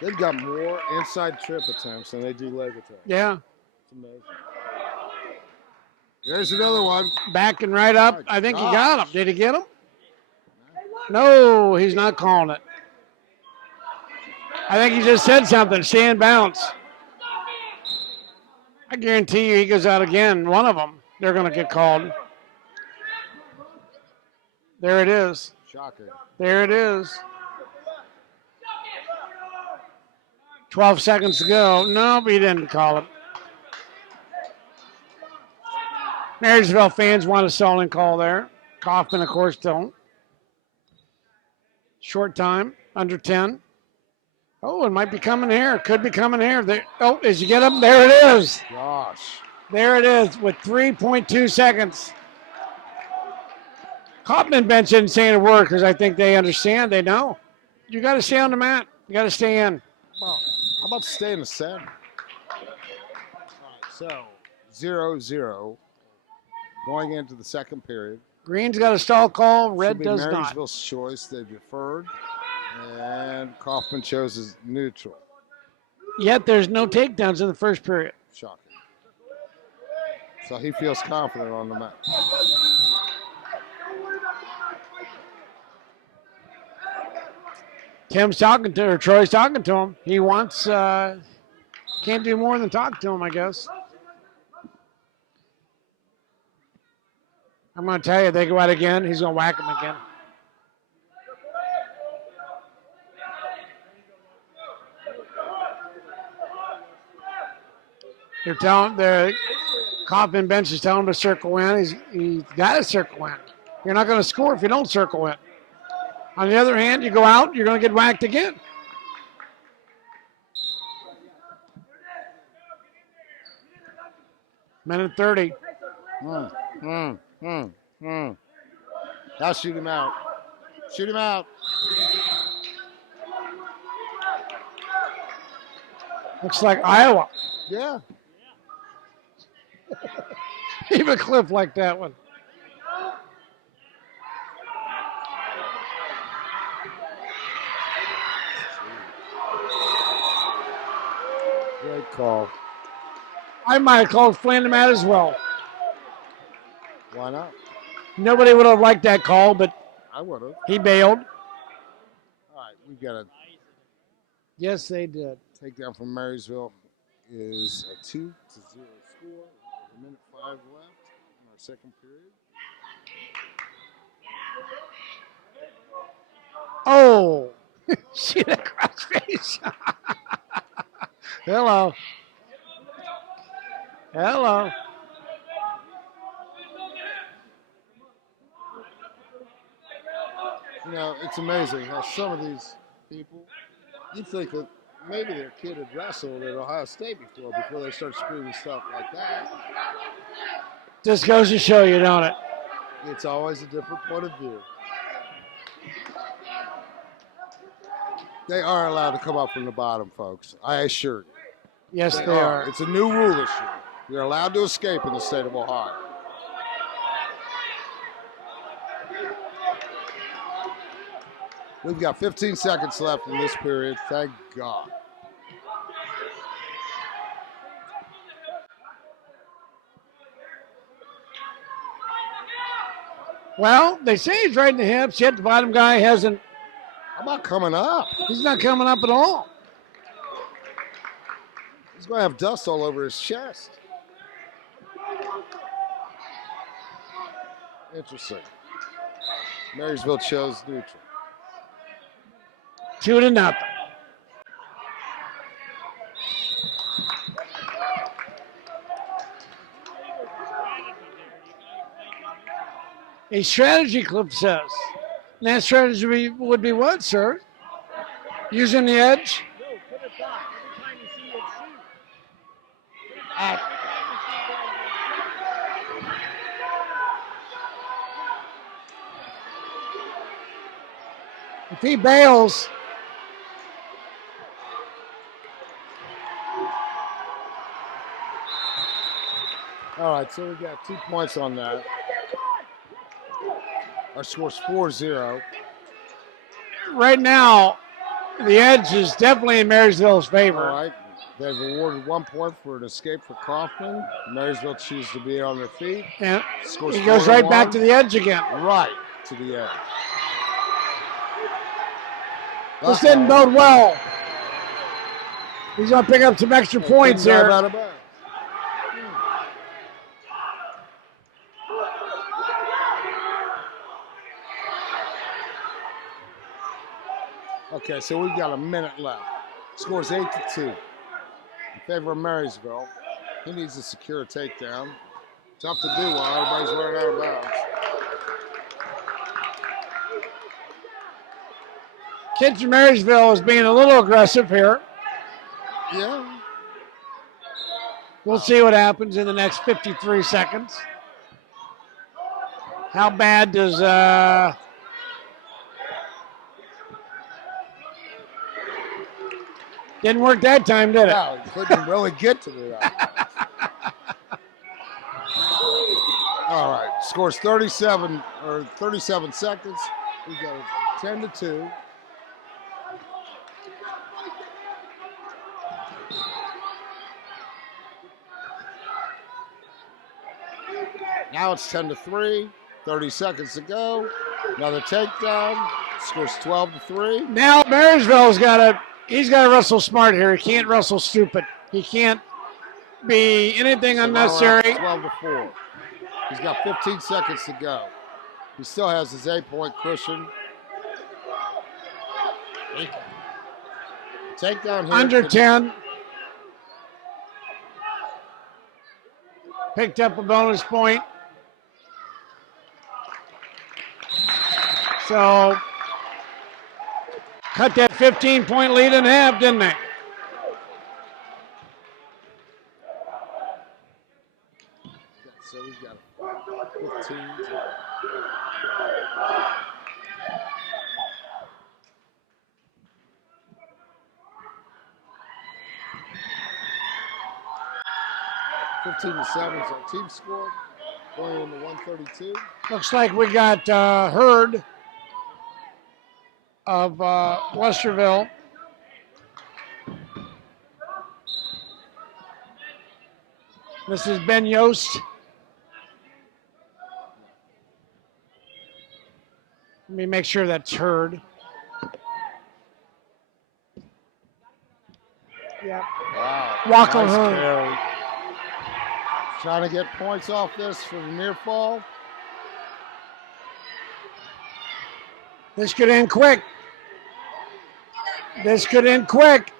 They've got more inside trip attempts than they do leg attempts. Yeah. It's amazing. There's another one. Backing right up. I think he got him. Did he get him? No, he's not calling it. I think he just said something. Stand bounce. I guarantee you he goes out again. One of them, they're going to get called. There it is. Shocking. There it is. 12 seconds to go. Nope, he didn't call it. Marysville fans want a stolen call there. Coffman, of course, don't. Short time, under 10. Oh, it might be coming here. Could be coming here. As you get up, there it is. Gosh. There it is with 3.2 seconds. Coffman bench isn't saying a word because I think they understand. They know. You got to stay on the mat. You got to stay in. Well, how about stay in the center? All right, so 0-0 going into the second period. Green's got a stall call. Red Should be does not. Marysville's choice. They deferred, and Coffman chose neutral. Yet there's no takedowns in the first period. Shocking. So he feels confident on the mat. Troy's talking to him. He wants, can't do more than talk to him, I guess. I'm going to tell you, they go out again. He's going to whack him again. They're telling the Coffman bench is telling him to circle in. He's got to circle in. You're not going to score if you don't circle in. On the other hand, you go out, you're going to get whacked again. Minute 30. Now shoot him out. Shoot him out. Looks like Iowa. Yeah. Even Cliff like that one. Great call. I might have called Flynn him out as well. Why not? Nobody would have liked that call, but I would have. he bailed. All right, we've got a Yes, they did. takedown from Marysville. Is a 2-0 score. With 1:05 left in our second period. Oh, see that cross face. Hello. Hello. You know, it's amazing how some of these people, you think that maybe their kid had wrestled at Ohio State before they start screaming stuff like that. Just goes to show you, don't it? It's always a different point of view. They are allowed to come up from the bottom, folks. I assure you. Yes, they are. It's a new rule this year. You're allowed to escape in the state of Ohio. We've got 15 seconds left in this period. Thank God. Well, they say he's right in the hips, yet the bottom guy hasn't. How about coming up? He's not coming up at all. He's going to have dust all over his chest. Interesting. Marysville chose neutral. 2-0. A strategy clip says. And that strategy would be what, sir? Using the edge? If he bails, All right, so we got 2 points on that. Our score's 4-0. right now, the edge is definitely in Marysville's favor. All right. They've awarded 1 point for an escape for Coffman. Marysville chooses to be on their feet. And Scores he goes right 4-1. back to the edge again. Right to the edge. This didn't bode well. He's going to pick up some extra points Drive here. out of bounds. Okay, so we've got a minute left. Scores 8-2 in favor of Marysville. He needs to secure a takedown. Tough to do while everybody's running out of bounds. Kids from Marysville is being a little aggressive here. Yeah. We'll see what happens in the next 53 seconds. How bad does didn't work that time, did it? No, he couldn't really get to that. All right, scores 37 seconds. We got 10-2. Now it's 10-3. 30 seconds to go. Another takedown. Scores 12-3. Now Marysville's he's got to wrestle smart here. He can't wrestle stupid. He can't be anything unnecessary. 12-4. He's got 15 seconds to go. He still has his 8-point cushion. Takedown here. Under 10. Picked up a bonus point. So cut that 15-point lead in half, didn't they? So we've got 15. to 7 is our team score. Going into 132. Looks like we got Hurd of Westerville. This is Ben Yost. Let me make sure that's Hurd. Yeah. Wow. Walker nice Hurd. carry. Trying to get points off this for the near fall. This could end quick. This could end quick.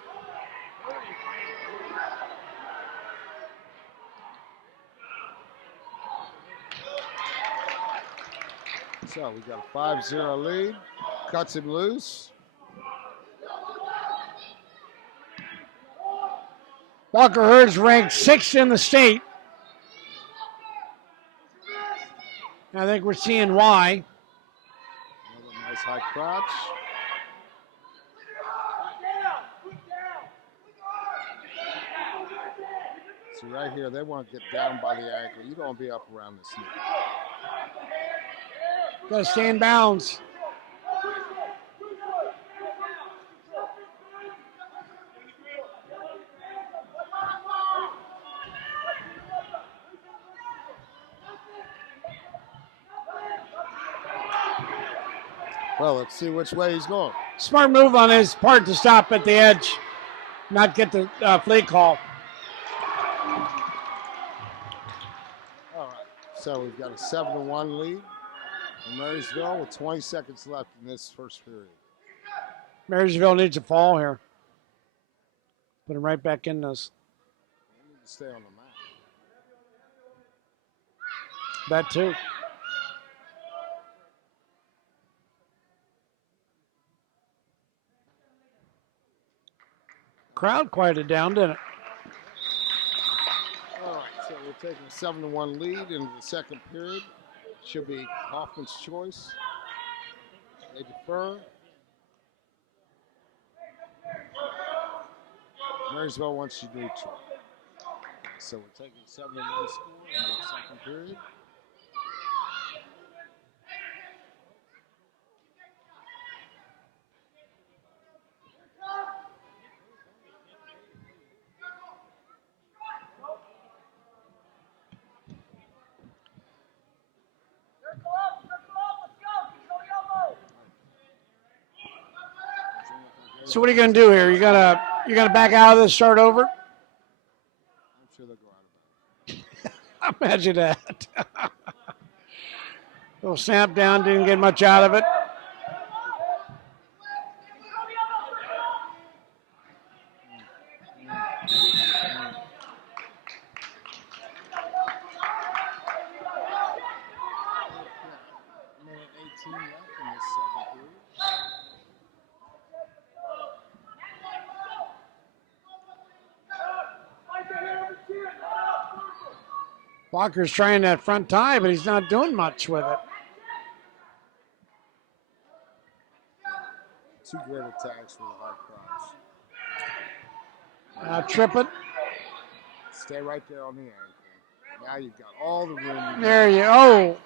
So we got a 5-0 lead. Cuts him loose. Walker Hurd's ranked 6th in the state. I think we're seeing why. Another nice high crotch. See, right here, they want to get down by the ankle. You don't want to be up around this knee. Got to stay in bounds. Well, let's see which way he's going. Smart move on his part to stop at the edge, not get the flag call. All right. So we've got a 7-1 lead in Marysville with 20 seconds left in this first period. Marysville needs a fall here. Put him right back in this. They need to stay on the mat. That too. Crowd quieted down, didn't it? All right, so we're taking a 7-1 lead into the second period. Should be Coffman's choice. They defer. Marysville wants you neutral. So we're taking a 7-1 score in the second period. So what are you going to do here? You're gonna back out of this, start over? I'm sure they'll go out of bounds. Imagine that. Little snap down, didn't get much out of it. Minute 18 left in this second period. Walker's trying that front tie, but he's not doing much with it. Two great attacks for the high cross. Trip it. Stay right there on the ankle. Now you've got all the room. There you go.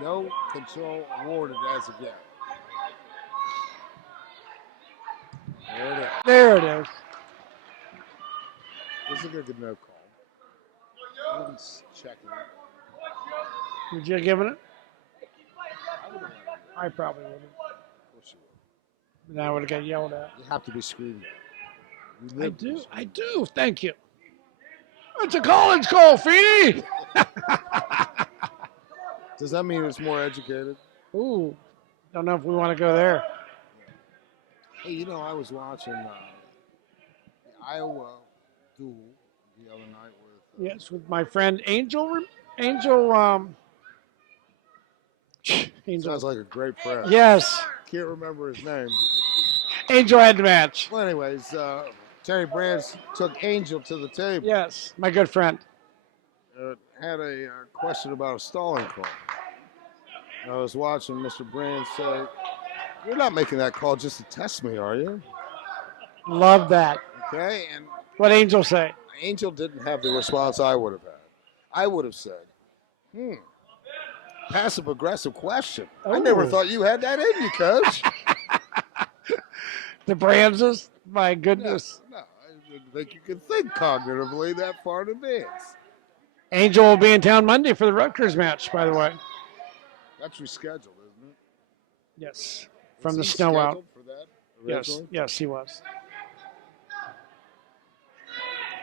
No control awarded as of yet. There it is. There it is. This is a good no call. Everyone's checking. Would you have given it? I would have let it go. I probably would have. Of course you would. Then I would have got yelled at. You have to be screaming. You I live to be do. screaming. I do. Thank you. It's a college call, Feeney. Does that mean it's more educated? Ooh. Don't know if we want to go there. Hey, you know, I was watching the Iowa duel the other night with. Yes, with my friend Angel. Sounds like a great friend. Yes. Can't remember his name. Angel had the match. Well, anyways, Terry Brands took Angel to the table. Yes, my good friend. Had a question about a stalling call. I was watching Mr. Brands say, "You're not making that call just to test me, are you?" Love that. Okay, and What Angel say? Angel didn't have the response I would have had. I would have said, passive-aggressive question. I never Oh. thought you had that in you, Coach. The Brandses? My goodness. No, I didn't think you could think cognitively that far in advance. Angel will be in town Monday for the Rutgers match, by the way. That's rescheduled, isn't it? Yes. Was From the he snow out. scheduled for that Yes, originally? yes, he was.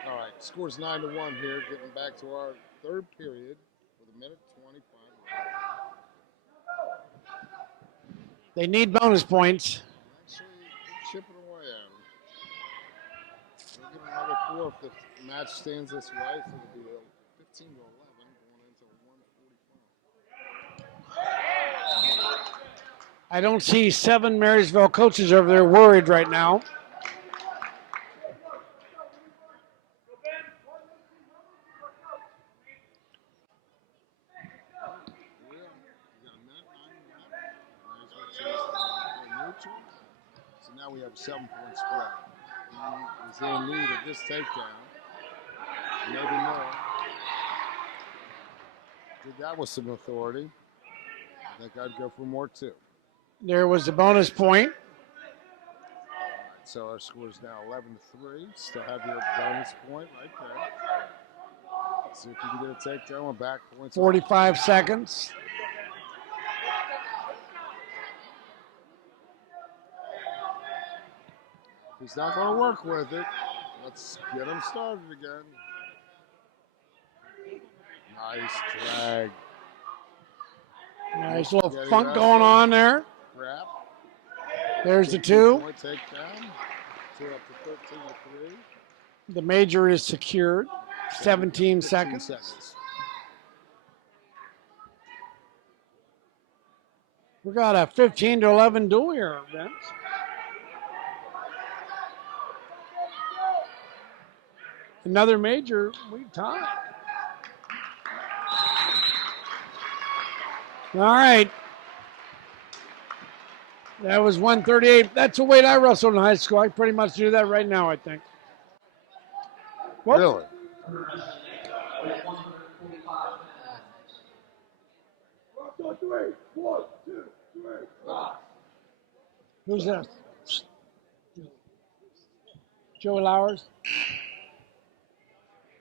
All right, scores 9-1 here, getting back to our third period with a minute 25 left. They need bonus points. Actually, they're chipping away at them. They'll get another 4 if the match stands this way, so it'll be 15-11 going into 145. I don't see 7 Marysville coaches over there worried right now. So now we have a 7-point spread. He's in need of this takedown. Maybe more. Did that with some authority. I think I'd go for more too. There was a bonus point. So our score is now 11-3. Still have your bonus point right there. Let's see if you can get a takedown and back points. 45 seconds. He's not going to work with it. Let's get him started again. Nice drag. Nice little funk going on there. Grab. There's the 2. Point takedown. 2 up to 13-3. The major is secured. 17 seconds. We got a 15-11 duel here, Vince. Another major, we tie. All right. That was 138. That's the weight I wrestled in high school. I pretty much do that right now, I think. Whoop. Really? Who's that? Joey Lowers?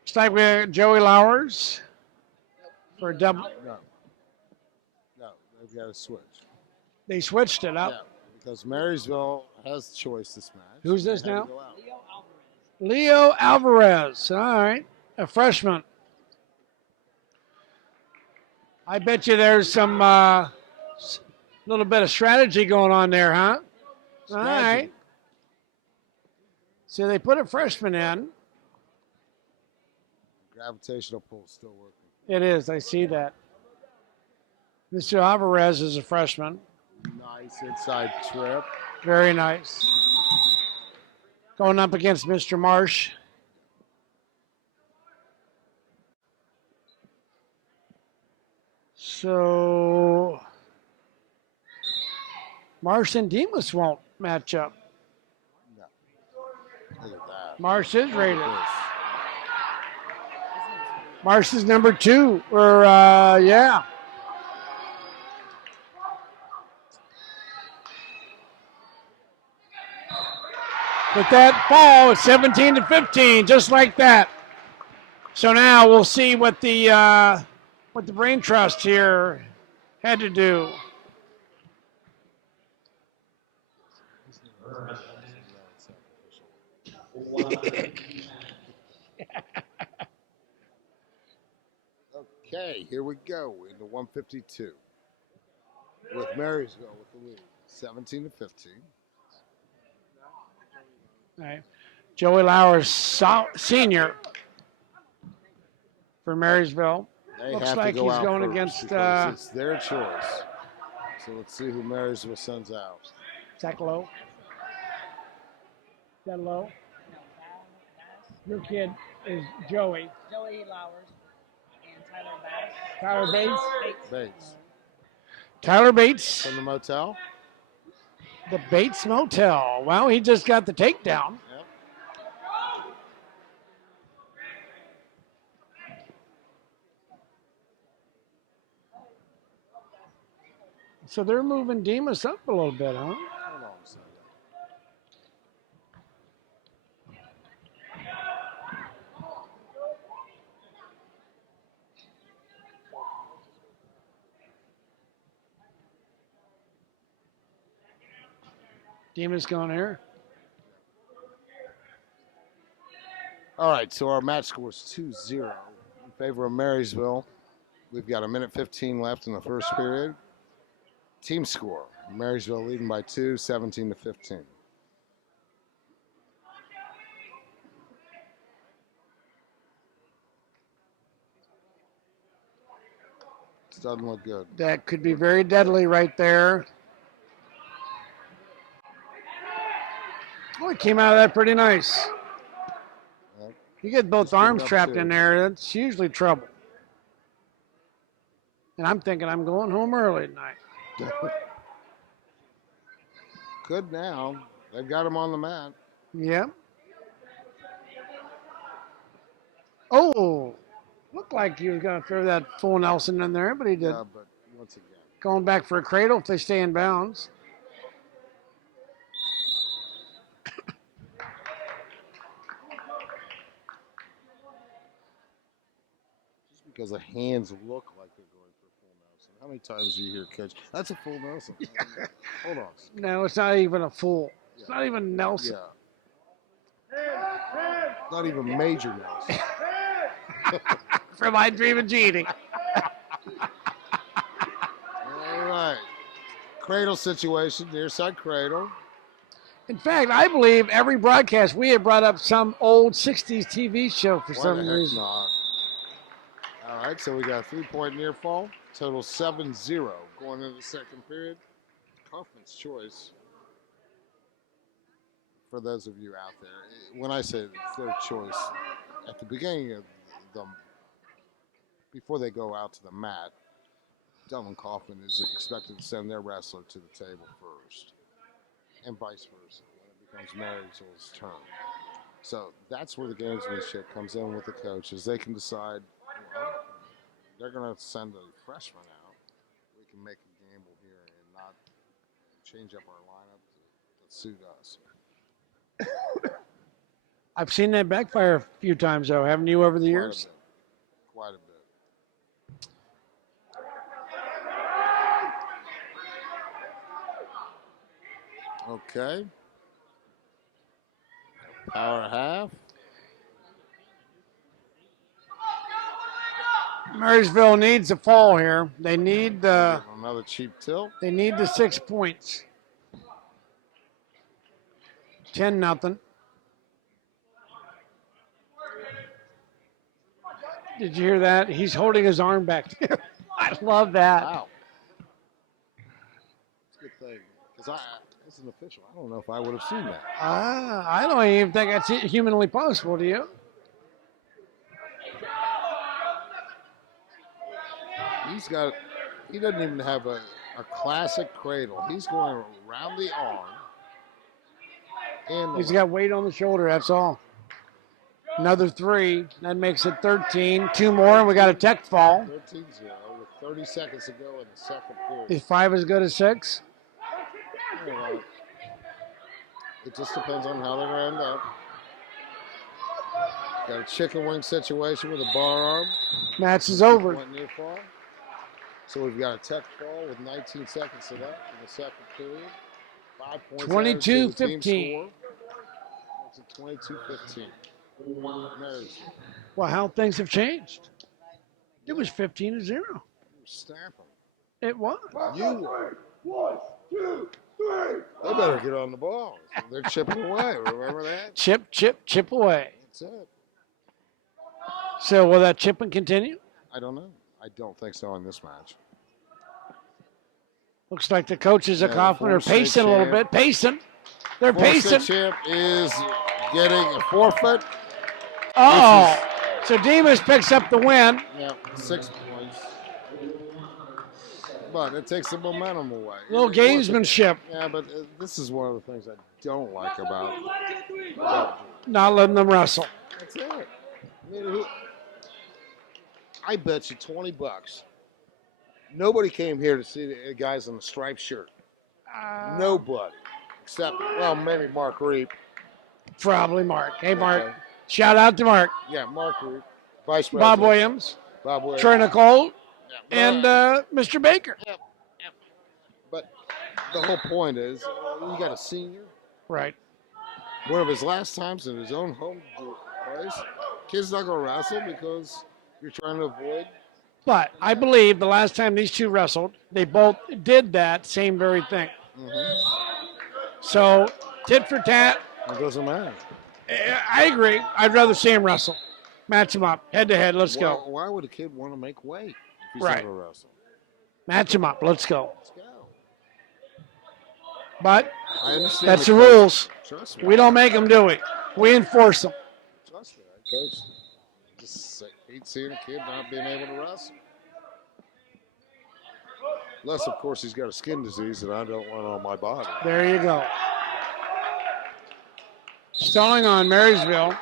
Looks like we have Joey Lowers for a double. No, they've got to switch. They switched it up. Yeah, because Marysville has choice this match. Who's this They had now? to go out. Leo Alvarez. All right. A freshman. I bet you there's some little bit of strategy going on there, huh? All right. So they put a freshman in. Gravitational pull still working. It is. I see that. Mr. Alvarez is a freshman. Nice inside trip. Very nice. Going up against Mr. Marsh. So Marsh and Demas won't match up. No. Look at that. Marsh is rated. Look at this. Marsh is number 2. Or, yeah. With that fall, it's 17-15, just like that. So now we'll see what the brain trust here had to do. Okay, here we go into 152 with Marysville with the lead, 17-15. All right. Joey Lowers, Senior for Marysville. They Looks have like to go he's out going first against. because it's their choice. So let's see who Marysville sends out. Is that low? Is that low? Your kid is Joey. Joey Lowers and Tyler Bass. Tyler Bates. Bates. Tyler Bates. From the motel? The Bates Motel. Well, he just got the takedown. Yep. So they're moving Demas up a little bit, huh? Hold on a second. Demas going here. All right, so our match score is 2-0 in favor of Marysville. We've got 1:15 left in the first period. Team score, Marysville leading by 2, 17-15. This doesn't look good. That could be very deadly right there. Oh, he came out of that pretty nice. Yep. You get both Just give it arms up trapped too. in there, that's usually trouble. And I'm thinking I'm going home early tonight. Good now. They've got him on the mat. Yeah. Oh, looked like he was going to throw that full Nelson in there, but he did. Yeah, but once again, Going back for a cradle if they stay in bounds. just because the hands look like they're going for full Nelson. How many times do you hear coach? That's a full Nelson. Hold on. No, it's not even a full. It's not even Nelson. Yeah. Not even major Nelson. For my dream of cheating. All right. Cradle situation, near side cradle. In fact, I believe every broadcast we have brought up some old 60s TV show for Why some the heck reason. not? All right, so we got a 3-point near fall. Total 7-0 going into the second period. Coffman's choice. For those of you out there, when I say their choice, at the beginning of before they go out to the mat, Dublin Coffman is expected to send their wrestler to the table first, and vice versa when it becomes Marysville's turn. So that's where the gamesmanship comes in with the coaches. They can decide, well, they're going to send a freshman out. We can make a gamble here and not change up our lineup to suit us. I've seen that backfire a few times, though, haven't you, over the years? Quite a bit. Okay. Power half. Marysville needs a fall here. They need another cheap tilt. They need the 6 points. 10-0. Did you hear that? He's holding his arm back. I love that. Wow. It's a good thing. Because as an official, I don't know if I would have seen that. I don't even think that's humanly possible, do you? He doesn't even have a classic cradle. He's going around the arm. And He's got weight on the shoulder, that's all. Another 3. That makes it 13. 2 more, and we got a tech fall. 13-0 with 30 seconds to go in the second period. Is 5 as good as 6? Well, it just depends on how they're going to end up. Got a chicken wing situation with a bar arm. Match is over. Point near fall. So we've got a tech fall with 19 seconds left in the second period. 5 points. 22-15. It's a 22-15. Well, how things have changed. It was 15-0. You were stamping. It was. You were. 1, 2, 3. They better get on the ball. They're chipping away. Remember that? Chip away. That's it. So will that chipping continue? I don't know. I don't think so in this match. Looks like the coaches at Coffman are pacing a little bit. Pacing. They're pacing. Champ is getting a forfeit. Oh, so Demas picks up the win. Yeah, 6 points. But it takes the momentum away. A little gamesmanship. Yeah, but this is one of the things I don't like about not letting them wrestle. That's it. I bet you $20. Nobody came here to see the guys in the striped shirt. Nobody. Except, well, maybe Mark Reap. Probably Mark. Hey, Mark. Okay. Shout out to Mark. Yeah, Mark Reap. Vice President. Bob Williams. Troy Nicole. Yeah, and Mr. Baker. Yep. But the whole point is, you got a senior. Right. One of his last times in his own home place. Kid's not going to wrestle because you're trying to avoid. But I believe the last time these two wrestled, they both did that same very thing. Mm-hmm. So, tit for tat. It doesn't matter. I agree. I'd rather see him wrestle. Match him up. Head to head. Let's go. Why would a kid want to make weight if he's right. going to wrestle? Match him up. Let's go. Let's go. But I understand that's the rules. Trust me. We don't make them do it. We enforce them. Trust me, coach. Just hate seeing a kid not being able to wrestle. Unless, of course, he's got a skin disease that I don't want on my body. There you go. Stalling on Marysville.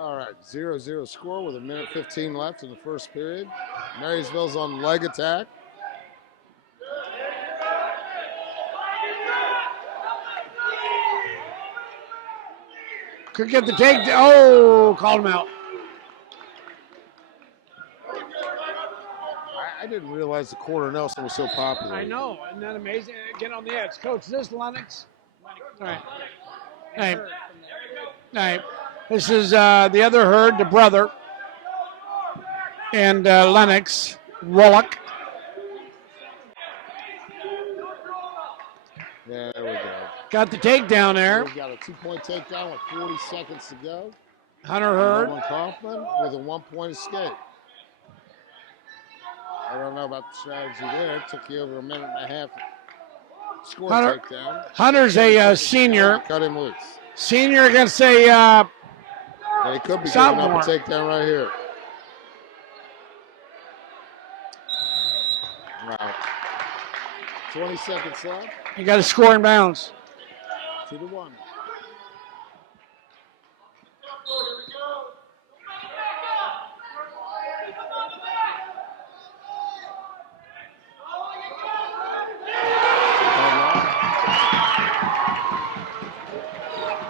All right, 0-0 score with 1:15 left in the first period. Marysville's on leg attack. Could get the take. Oh, called him out. I didn't realize the quarter Nelson was so popular. I know. Isn't that amazing? Get on the edge. Coach, is this Lennox? All right. All right. All right. This is the other herd, the brother. And Lennox, Wallach. Yeah, there we go. Got the takedown there. We've got a 2-point takedown with 40 seconds to go. Hunter Hurd. Dublin Coffman with a 1-point escape. I don't know about the strategy there. It took you over a minute and a half to score a takedown. Hunter's a senior. Cut him loose. Senior against a and he could be giving sophomore. up a takedown right here. Right. 20 seconds left. You got to score in bounds. 2-1.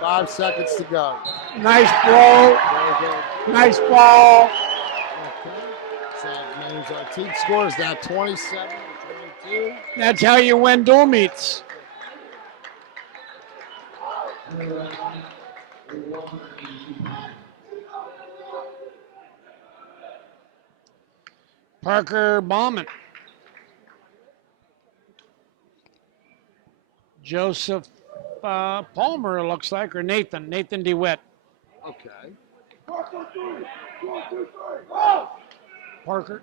Five seconds to go. Nice blow. Very good. Nice ball. Okay. So that means our team score is now 27-22. That's how you win dual meets. Parker Bauman. Joseph Palmer, it looks like, or Nathan DeWitt. Okay. Parker.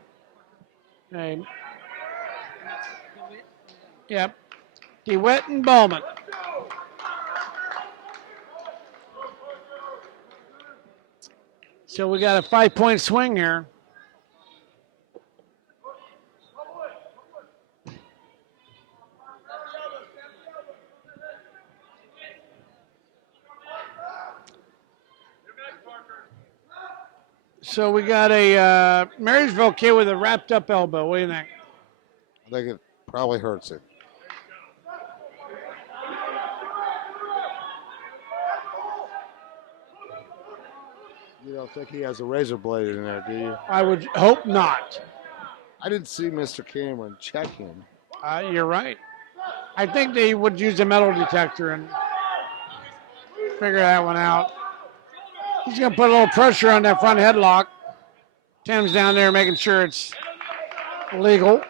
Name. Yep. DeWitt and Bowman. So we got a 5-point swing here. So we got a Marysville kid with a wrapped up elbow. What do you think? I think it probably hurts it. You don't think he has a razor blade in there, do you? I would hope not. I didn't see Mr. Cameron check him. You're right. I think they would use a metal detector and figure that one out. He's going to put a little pressure on that front headlock. Tim's down there making sure it's legal.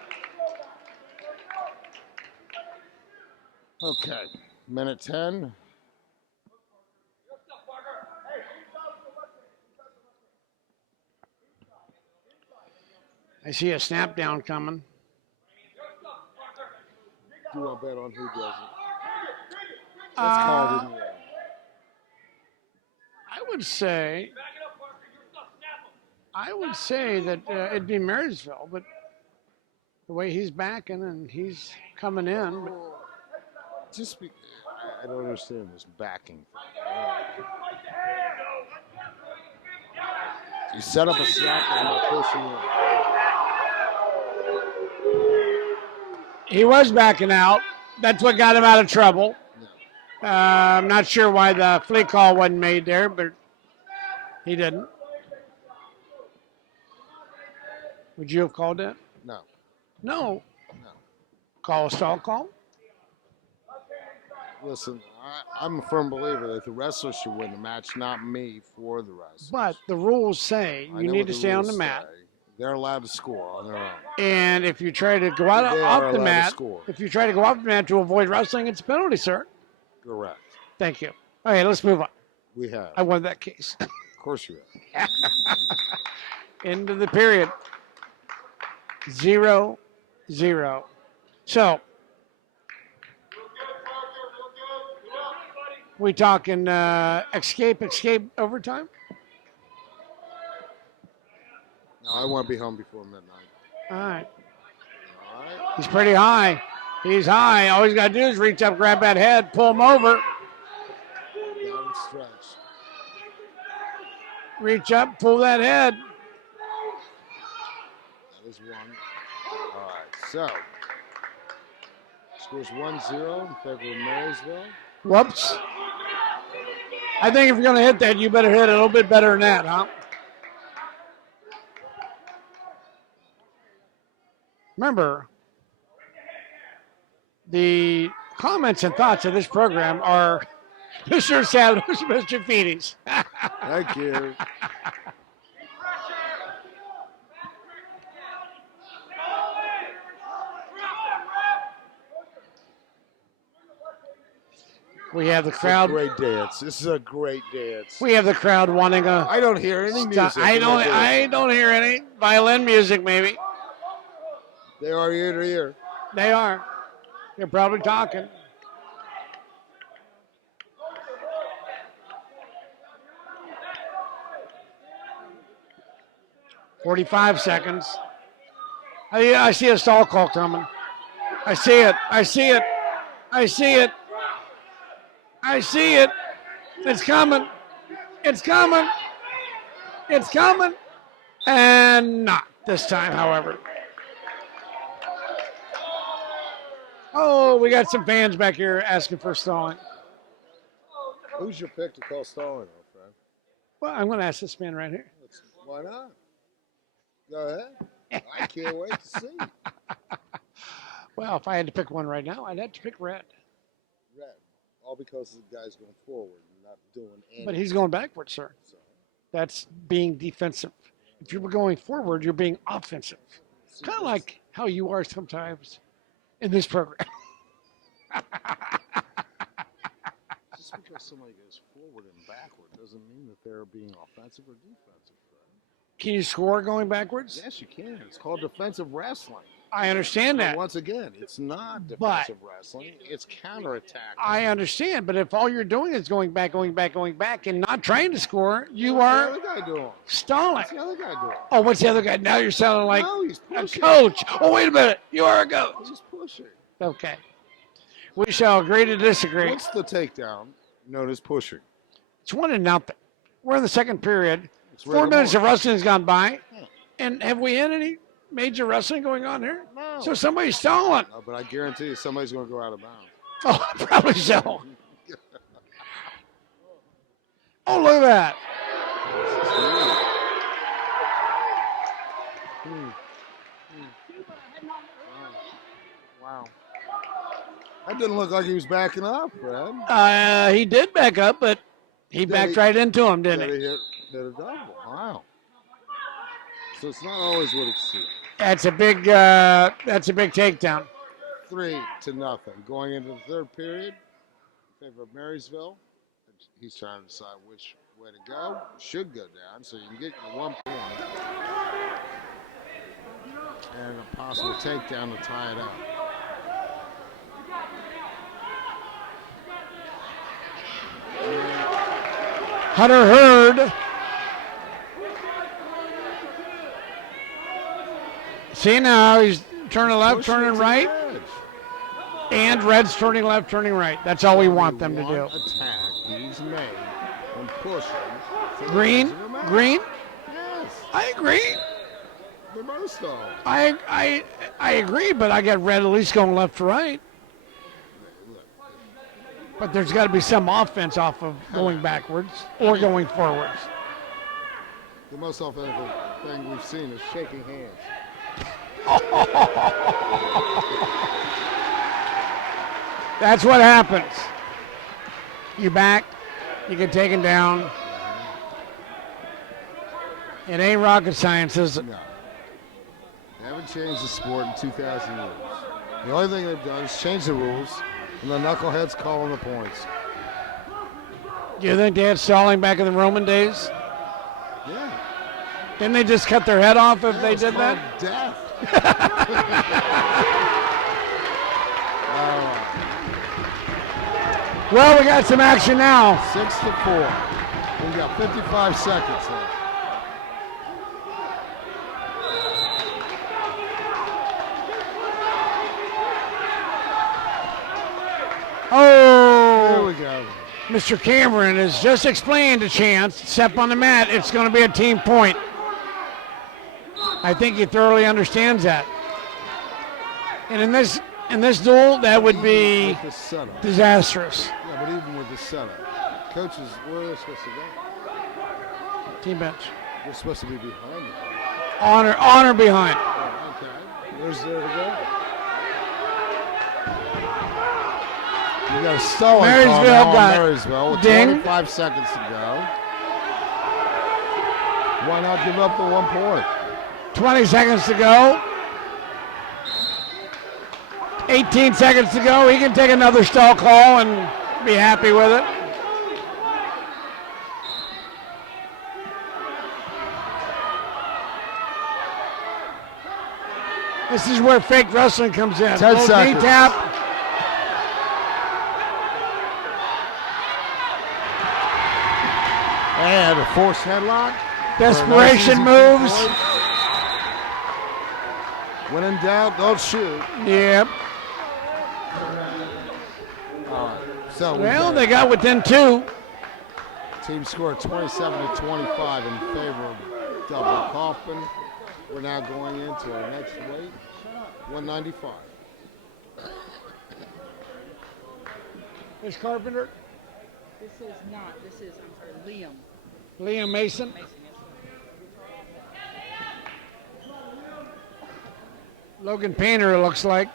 Okay, minute 10. I see a snap down coming. Do you want to bet on who does it? That's called in the air. I would say that it'd be Marysville, but the way he's backing and he's coming in. But I don't understand this backing thing. You set up a snap and not pushing in. He was backing out. That's what got him out of trouble. I'm not sure why the flea call wasn't made there, but he didn't. Would you have called it? No. No. Call a stall call? Listen, I'm a firm believer that the wrestler should win the match, not me for the wrestler. But the rules say you need to stay on the mat. They're allowed to score on their own. And if you try to go out off the mat, to avoid wrestling, it's a penalty, sir. Correct. Thank you. Okay, let's move on. We have. I won that case. Of course you have. End of the period. 0-0. So, we talking escape overtime? No, I want to be home before midnight. All right. All right. He's pretty high. He's high. All he's got to do is reach up, grab that head, pull him over. Down and stretch. Reach up, pull that head. That is one. All right, so scores 1-0 in favor of Marysville. Whoops. I think if you're going to hit that, you better hit it a little bit better than that, huh? Remember, the comments and thoughts of this program are Mr. Sadler's, Mr. Feeney's. Thank you. We have the crowd. Great dance. This is a great dance. We have the crowd wanting a. I don't hear any music. I don't hear any violin music. Maybe They are ear to ear. they are. They're probably talking. "45 seconds. I see a stall call coming. I see it. I see it. I see it. I see it. It's coming. It's coming. It's coming. And not this time, however. Oh, we got some fans back here asking for stalling. Who's your pick to call stalling, old friend? Well, I'm going to ask this man right here. Why not? Go ahead. I can't wait to see. Well, if I had to pick one right now, I'd have to pick red. Red. All because the guy's going forward and not doing anything. But he's going backwards, sir. That's being defensive. If you were going forward, you're being offensive. Kind of like how you are sometimes in this program. Just because somebody goes forward and backward doesn't mean that they're being offensive or defensive. Can you score going backwards? Yes, you can. It's called defensive wrestling. I understand that. But once again, it's not defensive wrestling. It's counterattack. I understand, but if all you're doing is going back, and not trying to score, you are What's the other guy doing? stalling. What's the other guy doing? Oh, what's the other guy? Now you're sounding like No, he's a pushing. coach. Oh, wait a minute. You are a coach. He's pushing. Okay. We shall agree to disagree. What's the takedown known as pushing? It's 1-0. We're in the second period. It's 4 minutes of more. wrestling has gone by. And have we had any major wrestling going on here? No. So somebody's stalling. No, but I guarantee you somebody's going to go out of bounds. Oh, probably so. Oh, look at that. Wow. That didn't look like he was backing up, Fred. He did back up, but he backed right into him, didn't he? Did a double. Wow. So it's not always what it seems. That's a big takedown. 3-0. Going into the third period, in favor of Marysville. He's trying to decide which way to go. Should go down, so you can get your 1 point. And a possible takedown to tie it up. Hunter Hurd. See now, he's turning left, turning right. And Red's turning left, turning right. That's all we want them to do. Attack he's made and pushing. Green? Green? Yes. I agree. They're both stalling. I agree, but I got Red at least going left to right. But there's got to be some offense off of going backwards or going forwards. The most offensive thing we've seen is shaking hands. That's what happens. You back, you get taken down. It ain't rocket science, is it? No. They haven't changed the sport in 2,000 years. The only thing they've done is change the rules, and the knuckleheads calling the points. Do you think they had stalling back in the Roman days? Yeah. Didn't they just cut their head off if they did that? Death. Well, we got some action now. 6-4. We got 55 seconds left. Oh. There we go. Mr. Cameron has just explained to Chance, step on the mat, it's going to be a team point. I think he thoroughly understands that. And in this duel, that would be With the setup. disastrous. Yeah, but even with the setup, coaches, where are they supposed to go? Team bench. They're supposed to be behind them. Honor behind. Oh, okay. Where's there to go? You got a stalling call Marysville now on got Marysville with ding. 25 seconds to go. Why not give up the 1 point? 20 seconds to go. 18 seconds to go. He can take another stall call and be happy with it. This is where fake wrestling comes in. 10 Little seconds. knee tap. And a forced headlock. Desperation moves. When in doubt, don't shoot. Yep. All right. So Well, they got within 2. team score 27-25 in favor of Dublin Coffman. We're now going into our next weight, 195. This Carpenter. This is not. This is, I'm sorry, Liam. Liam Mason. Mason, yes. Logan Painter, it looks like.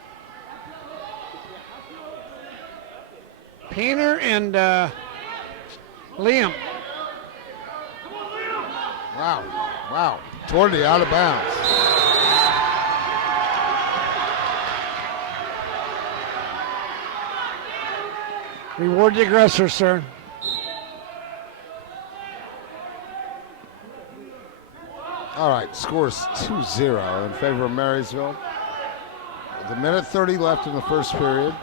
Painter and Liam. Wow. Toward the out of bounds. Reward the aggressor, sir. All right, scores 2-0 in favor of Marysville. With a minute 30 left in the first period.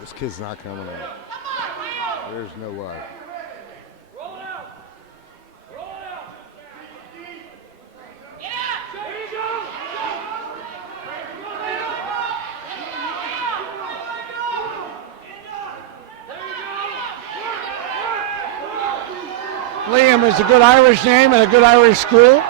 This kid's not coming out. There's no way. Liam is a good Irish name and a good Irish school.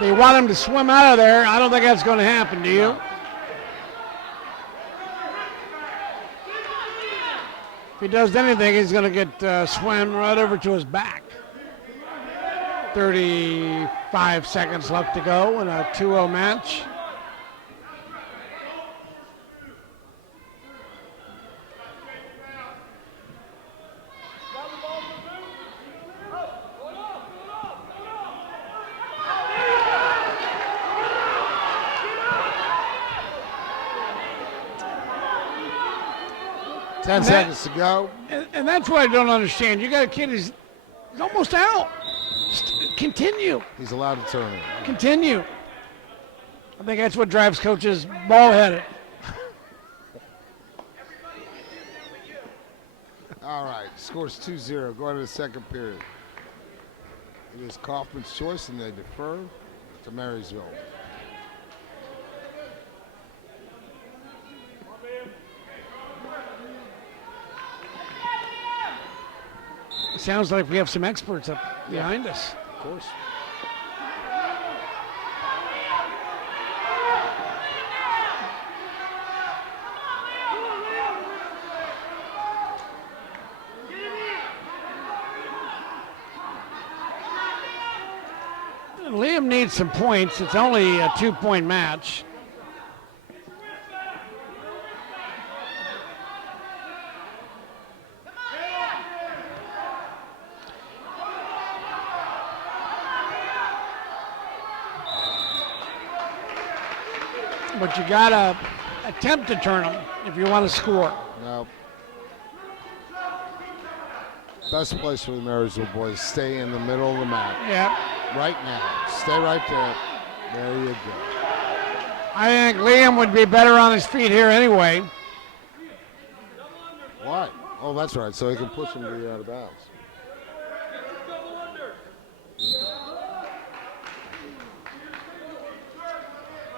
They want him to swim out of there. I don't think that's going to happen, do you? If he does anything, he's going to get swam right over to his back. 35 seconds left to go in a 2-0 match. Ten seconds to go. And that's what I don't understand. You got a kid who's almost out. Continue. He's allowed to turn it. Continue. I think that's what drives coaches ball-headed. All right, scores 2-0 going to the second period. It is Kaufman's choice, and they defer to Marysville. Sounds like we have some experts up behind us. Of course. Liam needs some points. It's only a 2-point match. But you gotta attempt to turn them if you want to score. No. Best place for the Marysville boys, stay in the middle of the mat. Yeah. Right now. Stay right there. There you go. I think Liam would be better on his feet here anyway. Why? Oh, that's right. So he can push him to the out of bounds.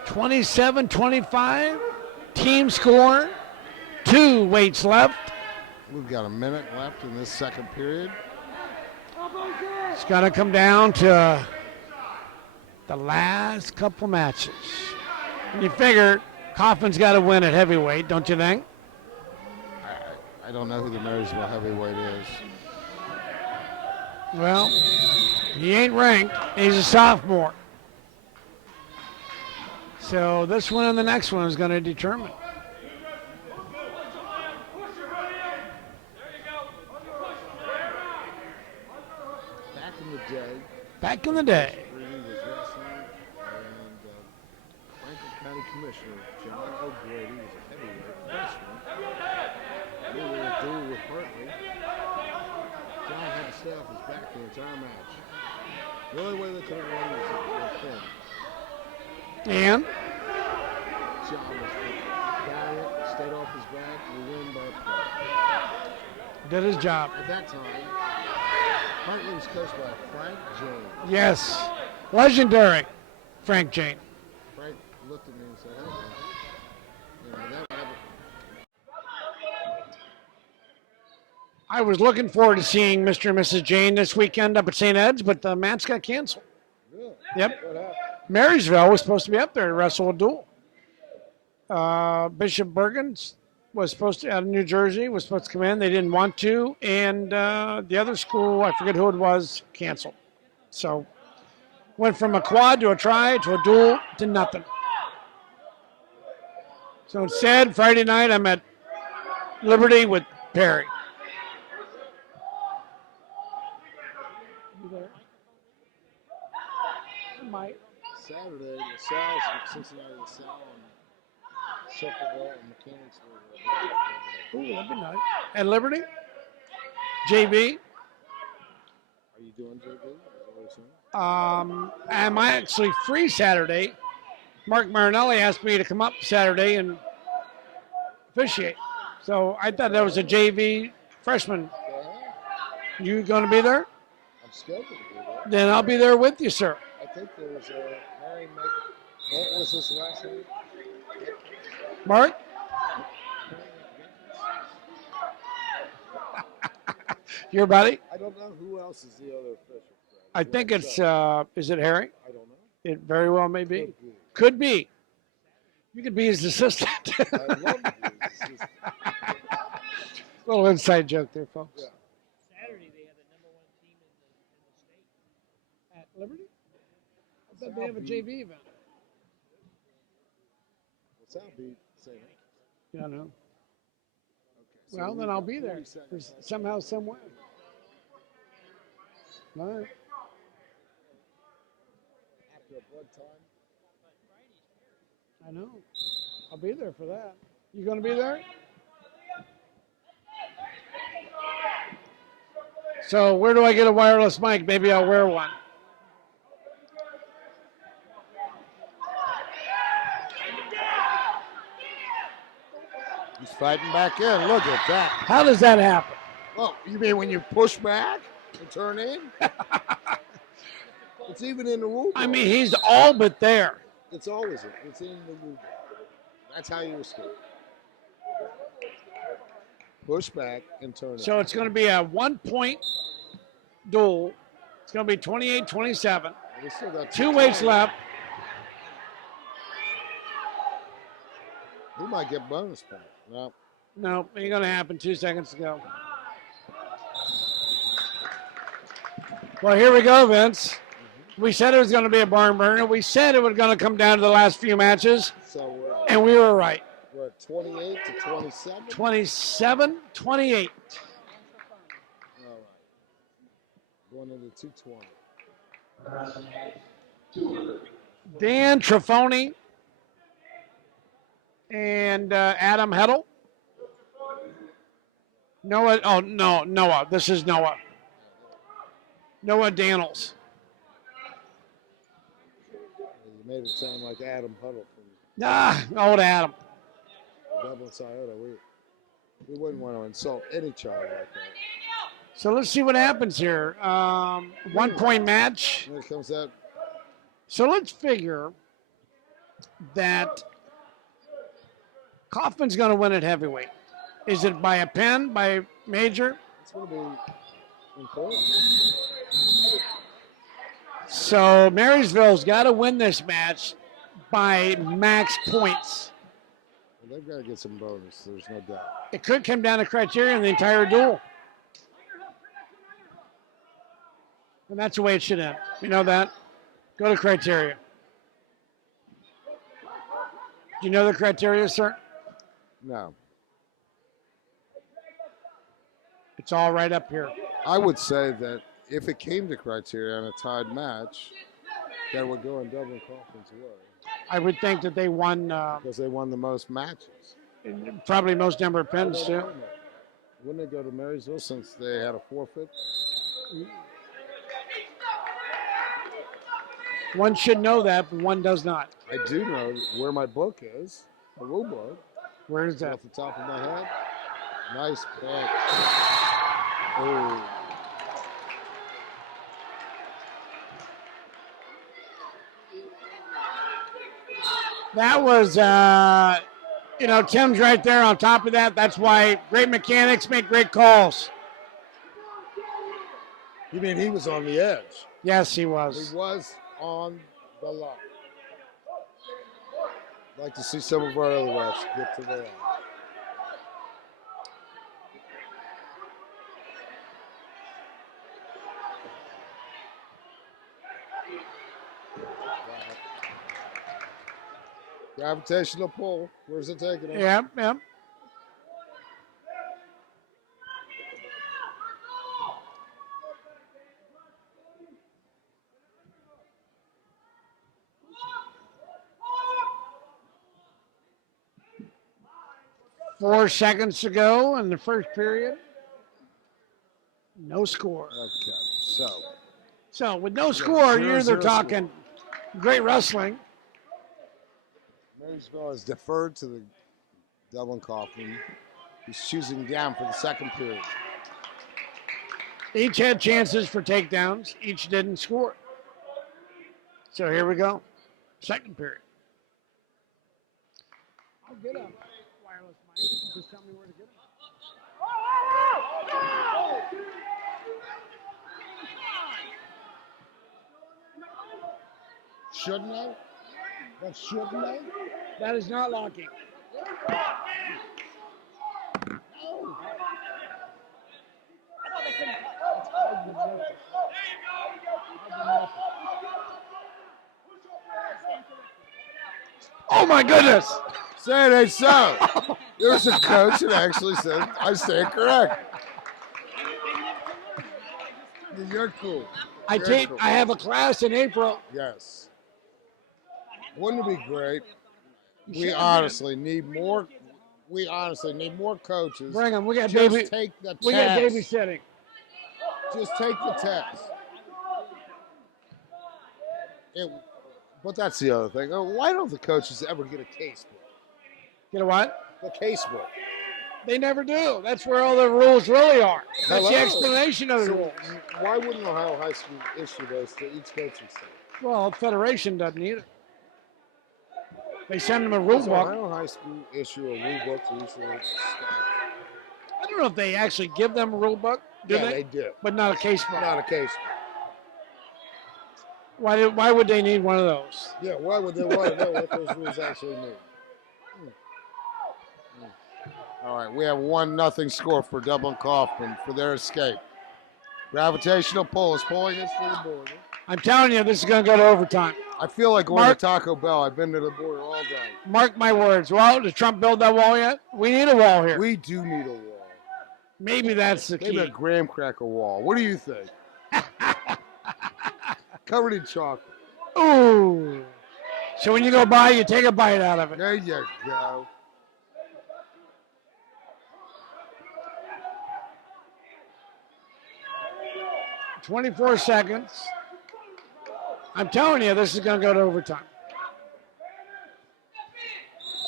(27-25), team score, 2 weights left. We've got a minute left in this second period. It's going to come down to the last couple matches. And you figure Coffman's got to win at heavyweight, don't you think? I don't know who the Marysville heavyweight is. Well, he ain't ranked. He's a sophomore. So this one and the next one is going to determine. Back in the day. Reading was wrestling, and Franklin County Commissioner John O'Grady was a heavyweight freshman. They were a duel with Hartley. John had to stay off his back the entire match. The only way they could have won was a pin. And? John was valiant, stayed off his back, and win by a point. Did his job. At that time, Hartley was coached by Frank James. Yes. Legendary Frank Jane. Frank looked at me and said, hey, man, you know, that never. I was looking forward to seeing Mr. and Mrs. Jane this weekend up at St. Ed's, but the match got canceled. Really? Yep. What happened? Marysville was supposed to be up there to wrestle a duel. Bishop Bergens was supposed to, out of New Jersey, was supposed to come in. They didn't want to. And the other school, I forget who it was, canceled. So went from a quad to a try to a duel to nothing. So instead, Friday night, I'm at Liberty with Perry. You there? Mike. Saturday, LaSalle's Cincinnati, LaSalle, and Shuffleville and Mechanicsville. Ooh, that'd be nice. At Liberty? JV? Are you doing JV? Is that what you're saying? I'm actually free Saturday. Mark Marinelli asked me to come up Saturday and officiate. So I thought that was a JV freshman. You going to be there? I'm scheduled to be there. Then I'll be there with you, sir. I think there was a Harry what was his last name? Mark? Your buddy? I don't know who else is the other official. I think it's, is it Harry? I don't know. It very well may be. Could be. You could be his assistant. I'd love to be his assistant. Little inside joke there, folks. Yeah. Saturday they have the #1 team in the state. At Liberty? I thought they have a JV event. South beat St. Yeah, I know. Okay, so Well, then I'll be there somehow, some way. All right. After a blood time. I know. I'll be there for that. You going to be there? So where do I get a wireless mic? Maybe I'll wear one. He's fighting back in. Look at that. How does that happen? Oh, you mean when you push back and turn in? It's even in the rule book. I mean, he's all but there. It's always it. It's in the rule book. That's how you escape. Push back and turn So it's going to be a 1-point duel. It's going to be 28-27. We still got 2 weights left. We might get bonus points. No. No, ain't going to happen. 2 seconds to go. Well, here we go, Vince. We said it was going to be a barn burner. We said it was going to come down to the last few matches, So and we were right. we're at 28 to 27. 27-28. All right. Going into 220. Dan Trafoni and Adam Heddle. Noah, oh, no, Noah. This is Noah. Noah Daniels. You made it sound like Adam Huddle from Old Adam. Dublin Scioto, we wouldn't want to insult any child like that. So let's see what happens here. 1 point match. Here comes that. So let's figure that Coffman's going to win at heavyweight. Is it by a pin, by major? It's going to be important. So Marysville's got to win this match by max points. Well, they've got to get some bonus, there's no doubt. It could come down to criteria in the entire duel. And that's the way it should end. You know that? Go to criteria. Do you know the criteria, sir? No. It's all right up here. I would say that if it came to criteria on a tied match, that would go in Dublin Coffman's way. I would think that they won. Because they won the most matches. Probably most number of pins, too. Wouldn't it go to Marysville since they had a forfeit? One should know that, but one does not. I do know where my book is, the rule book. Where is that? Off the top of my head. Nice pick. Oh. That was, Tim's right there on top of that. That's why great mechanics make great calls. You mean he was on the edge? Yes, he was. He was on the line. I'd like to see some of our other refs get to the line. Gravitational pull. Where's it taking him? Yep. 4 seconds to go in the first period. No score. Okay, so with no score, you're either 0-0 talking great wrestling. Marysville has deferred to the Dublin Coffman. He's choosing down for the second period. Each had chances for takedowns. Each didn't score. So here we go. Second period. I'll get a wireless mic. Just tell me where to get it. Shouldn't I? That shouldn't I? That is not locking. Oh my goodness! Say it ain't so. There's a coach that actually said, I stand correct. You're cool. I have a class in April. Yes. Wouldn't it be great? We honestly need more. We honestly need more coaches. Bring them. We got Just baby. take the test. We got babysitting. Just take the test. But that's the other thing. Why don't the coaches ever get a case book? Get a what? The case book. They never do. That's where all the rules really are. That's the explanation of the rules. Why wouldn't Ohio High School issue those to each coaching staff? Well, the Federation doesn't either. They send them a rule Does book. Ohio High School issue a rule book to each of their staff? I don't know if they actually give them a rule book. Do Yeah, they? they do. But not a case book. Not a case book. Why would they need one of those? Yeah, why would they want to know what those rules actually mean? All right, we have 1-0 score for Dublin Coffman for their escape. Gravitational pull is pulling us to the border. I'm telling you, this is going to go to overtime. I feel like going to Taco Bell. I've been to the border all day. Mark my words. Well, did Trump build that wall yet? We need a wall here. We do need a wall. Maybe that's the Maybe key. a graham cracker wall. What do you think? Covered in chocolate. Ooh. So when you go by, you take a bite out of it. There you go. "24 seconds. I'm telling you, this is going to go to overtime.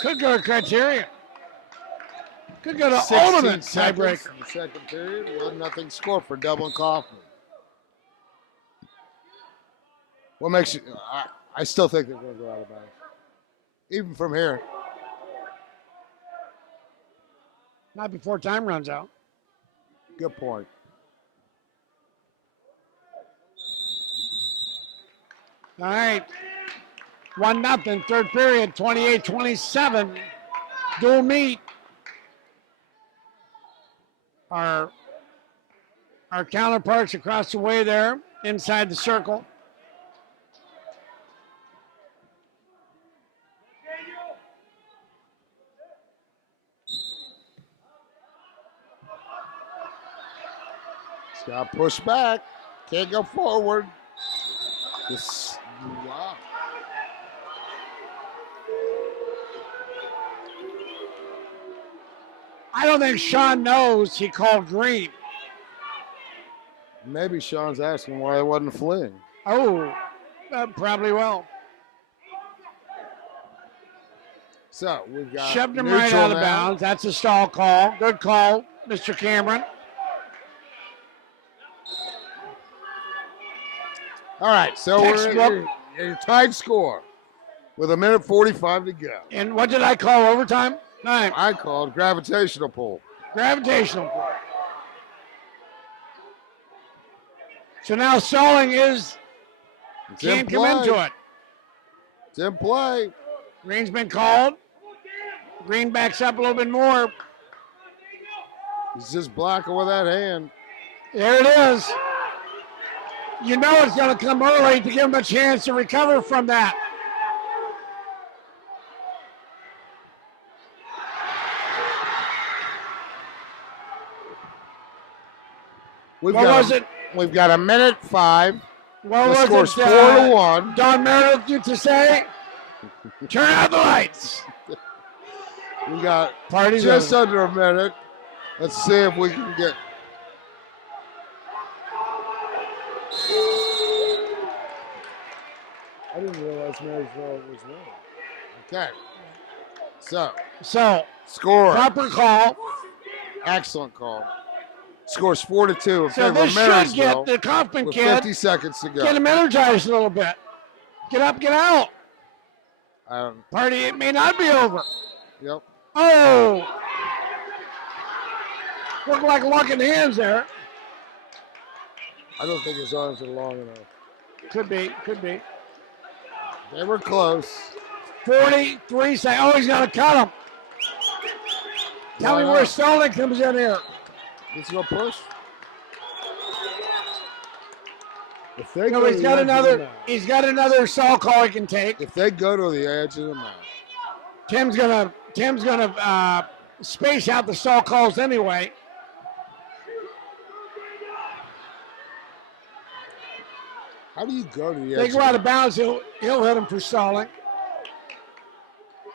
Could go to criteria. Could go to 16 ultimate seconds tiebreaker. in the second period. 1-0 score for Dublin Coffman. What makes you? I still think they're going to go out of bounds, even from here. Not before time runs out. Good point. All right. 1-0, third period, 28-27. Dual meet. Our counterparts across the way there, inside the circle. He's got to push back. Can't go forward. Wow. I don't think Sean knows he called green. Maybe Sean's asking why it wasn't fleeing. Oh, probably will. So we've got Shoved him right out of bounds. That's a stall call. Good call, Mr. Cameron. All right, so we're in tied score with 1:45 to go. And what did I call overtime? Nine. I called gravitational pull. Gravitational pull. So now stalling can't come into it. It's in play. Green's been called. Green backs up a little bit more. He's just blocking with that hand. There it is. You know it's going to come early to give him a chance to recover from that. We've got 1:05. What the was score's it? 4-1. Don Meredith used to say, turn out the lights. We got Party's just over. under a minute. Let's see if we can get. I didn't realize Marysville was winning. Okay. So score. Proper call. Excellent call. Scores 4-2 in So favor this of should Marysville get the Coffman with kid. 50 seconds to go. Get him energized a little bit. Get up, get out. Um, Party, it may not be over. Yep. Oh. Look like locking hands there. I don't think his arms are long enough. Could be. They were close. 43 seconds. Oh, he's going to cut him. Tell me where Sheldon comes in here. He's going to push. If they No, go he's to got the edge of the another. mat, He's got another saw call he can take. if they go to the edge of the mat, Tim's gonna space out the stall calls anyway. how do you go to the edge? They go out of bounds. He'll hit him for stalling.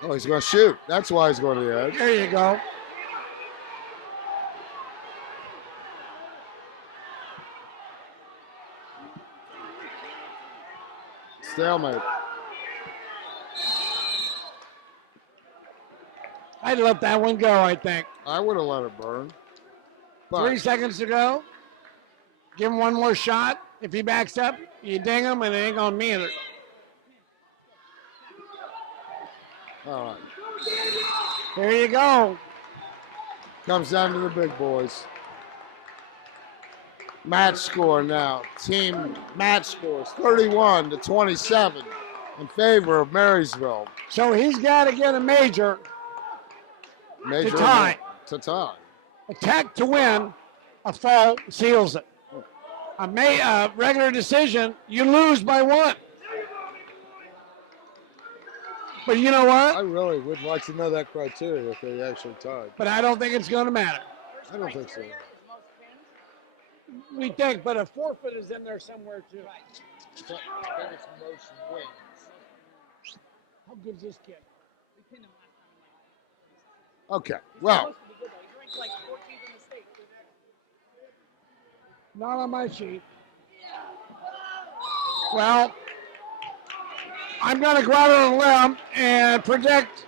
Oh, he's going to shoot. That's why he's going to the edge. There you go. Stalemate. I'd let that one go, I think. I would have let it burn. But 3 seconds to go. Give him one more shot. If he backs up, you ding him, and it ain't going to mean it. all right. There you go. Comes down to the big boys. Match score now. Team match scores 31-27 in favor of Marysville. So he's got to get a major Major to tie. To tie. Attack to win. A fall seals it. A regular decision, you lose by one. But you know what? I really would like to know that criteria if they actually tied. But I don't think it's going to matter. I don't think so. We think, but a forfeit is in there somewhere too. But I think it's most wins. How good is this kid? Okay, well, Not on my sheet. Well, I'm going to go out on a limb and predict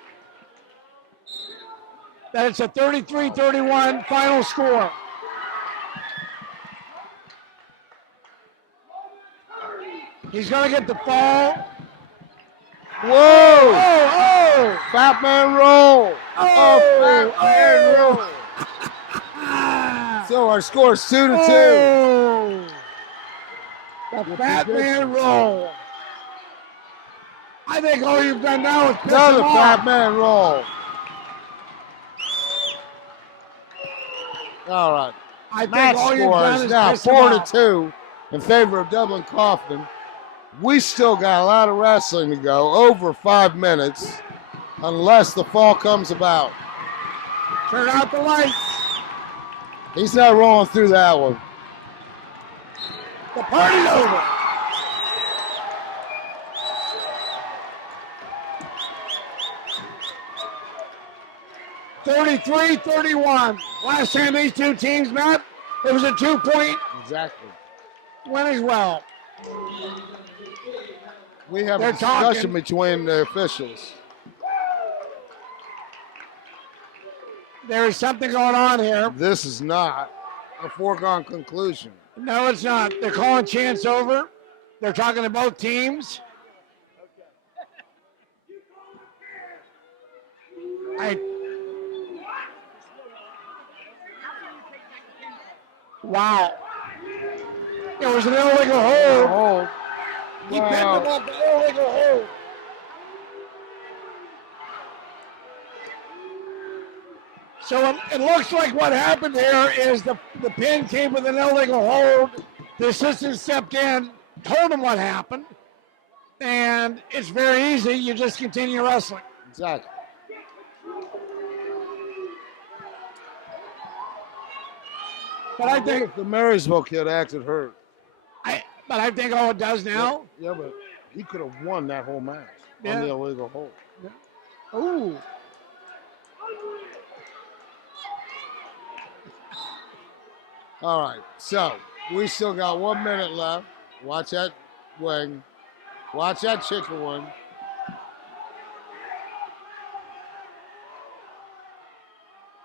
that it's a 33-31 final score. He's going to get the fall. Whoa! Oh! Fat man roll! Oh! Fat man roll! So our score is 2-2. Oh! The fat man roll. I think all you've done now is piss Another him off. fat man roll. All right. I think Match all you've score done is is now piss him off. 4-2 in favor of Dublin Coffman. We still got a lot of wrestling to go, over 5 minutes, unless the fall comes about. Turn out the lights. He's not rolling through that one. The party's over. (33-31). Last time these two teams met, it was a 2-point Exactly. win as well. We have They're a discussion talking. between the officials. There is something going on here. This is not a foregone conclusion. No, it's not. They're calling chance over. They're talking to both teams. Wow. It was an illegal hold. He pinned him off the illegal hold. So it looks like what happened here is the pin came with an illegal hold. The assistant stepped in, told him what happened, and it's very easy. You just continue wrestling. Exactly. But I think the Marysville kid acted hurt. But I think all it does now. Yeah, but he could have won that whole match Yeah. on the illegal hold. Yeah. Ooh. All right, so we still got 1 minute left. Watch that wing. Watch that chicken wing.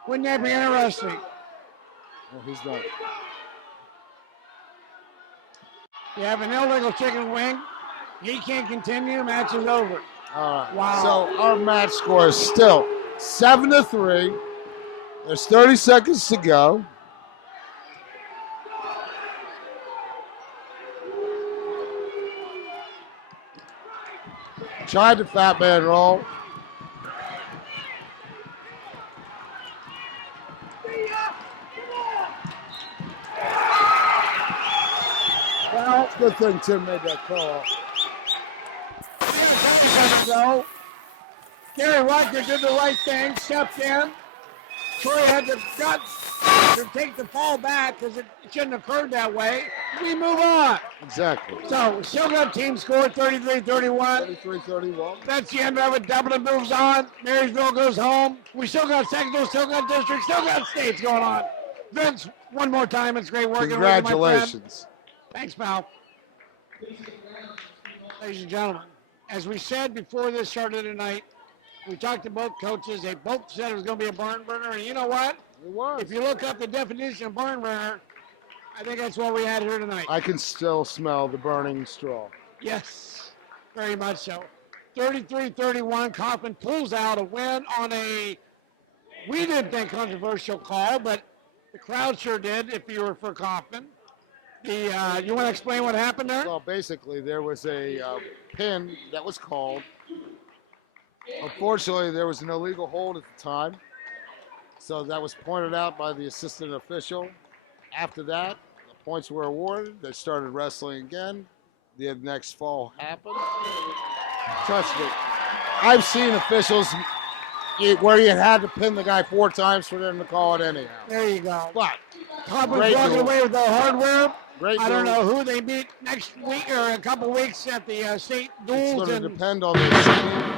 Wouldn't that be interesting? Oh, he's done. You have an illegal chicken wing. He can't continue. Match is over. All right. Wow. So our match score is still 7-3. There's 30 seconds to go. Tried the fat man roll. Well, it's a good thing Tim made that call. So, Gary Rucker did the right thing, stepped in. Troy had the guts to take the fall back because it shouldn't have occurred that way. We move on. Exactly. So, still got team score 33-31. 33-31. That's the end of it. Dublin moves on. Marysville goes home. We still got sectional, still got district, still got states going on. Vince, one more time. It's great working with you, my friend. Congratulations. Thanks, pal. Ladies and gentlemen, as we said before this started tonight, we talked to both coaches. They both said it was going to be a barn burner. And you know what? It was. If you look up the definition of barn burner, I think that's what we had here tonight. I can still smell the burning straw. Yes, very much so. 33-31, Coffman pulls out a win on a, we didn't think controversial call, but the crowd sure did if you were for Coffman. You want to explain what happened there? Well, basically, there was a pin that was called. Unfortunately, there was an illegal hold at the time. So that was pointed out by the assistant official. After that, the points were awarded. They started wrestling again. The next fall happened. Trust me, I've seen officials where you had to pin the guy 4 times for them to call it anyhow. There you go. But Coffman's walking away with the hardware. Great I don't move. know who they meet next week or a couple weeks at the state duels. It's going and to depend on the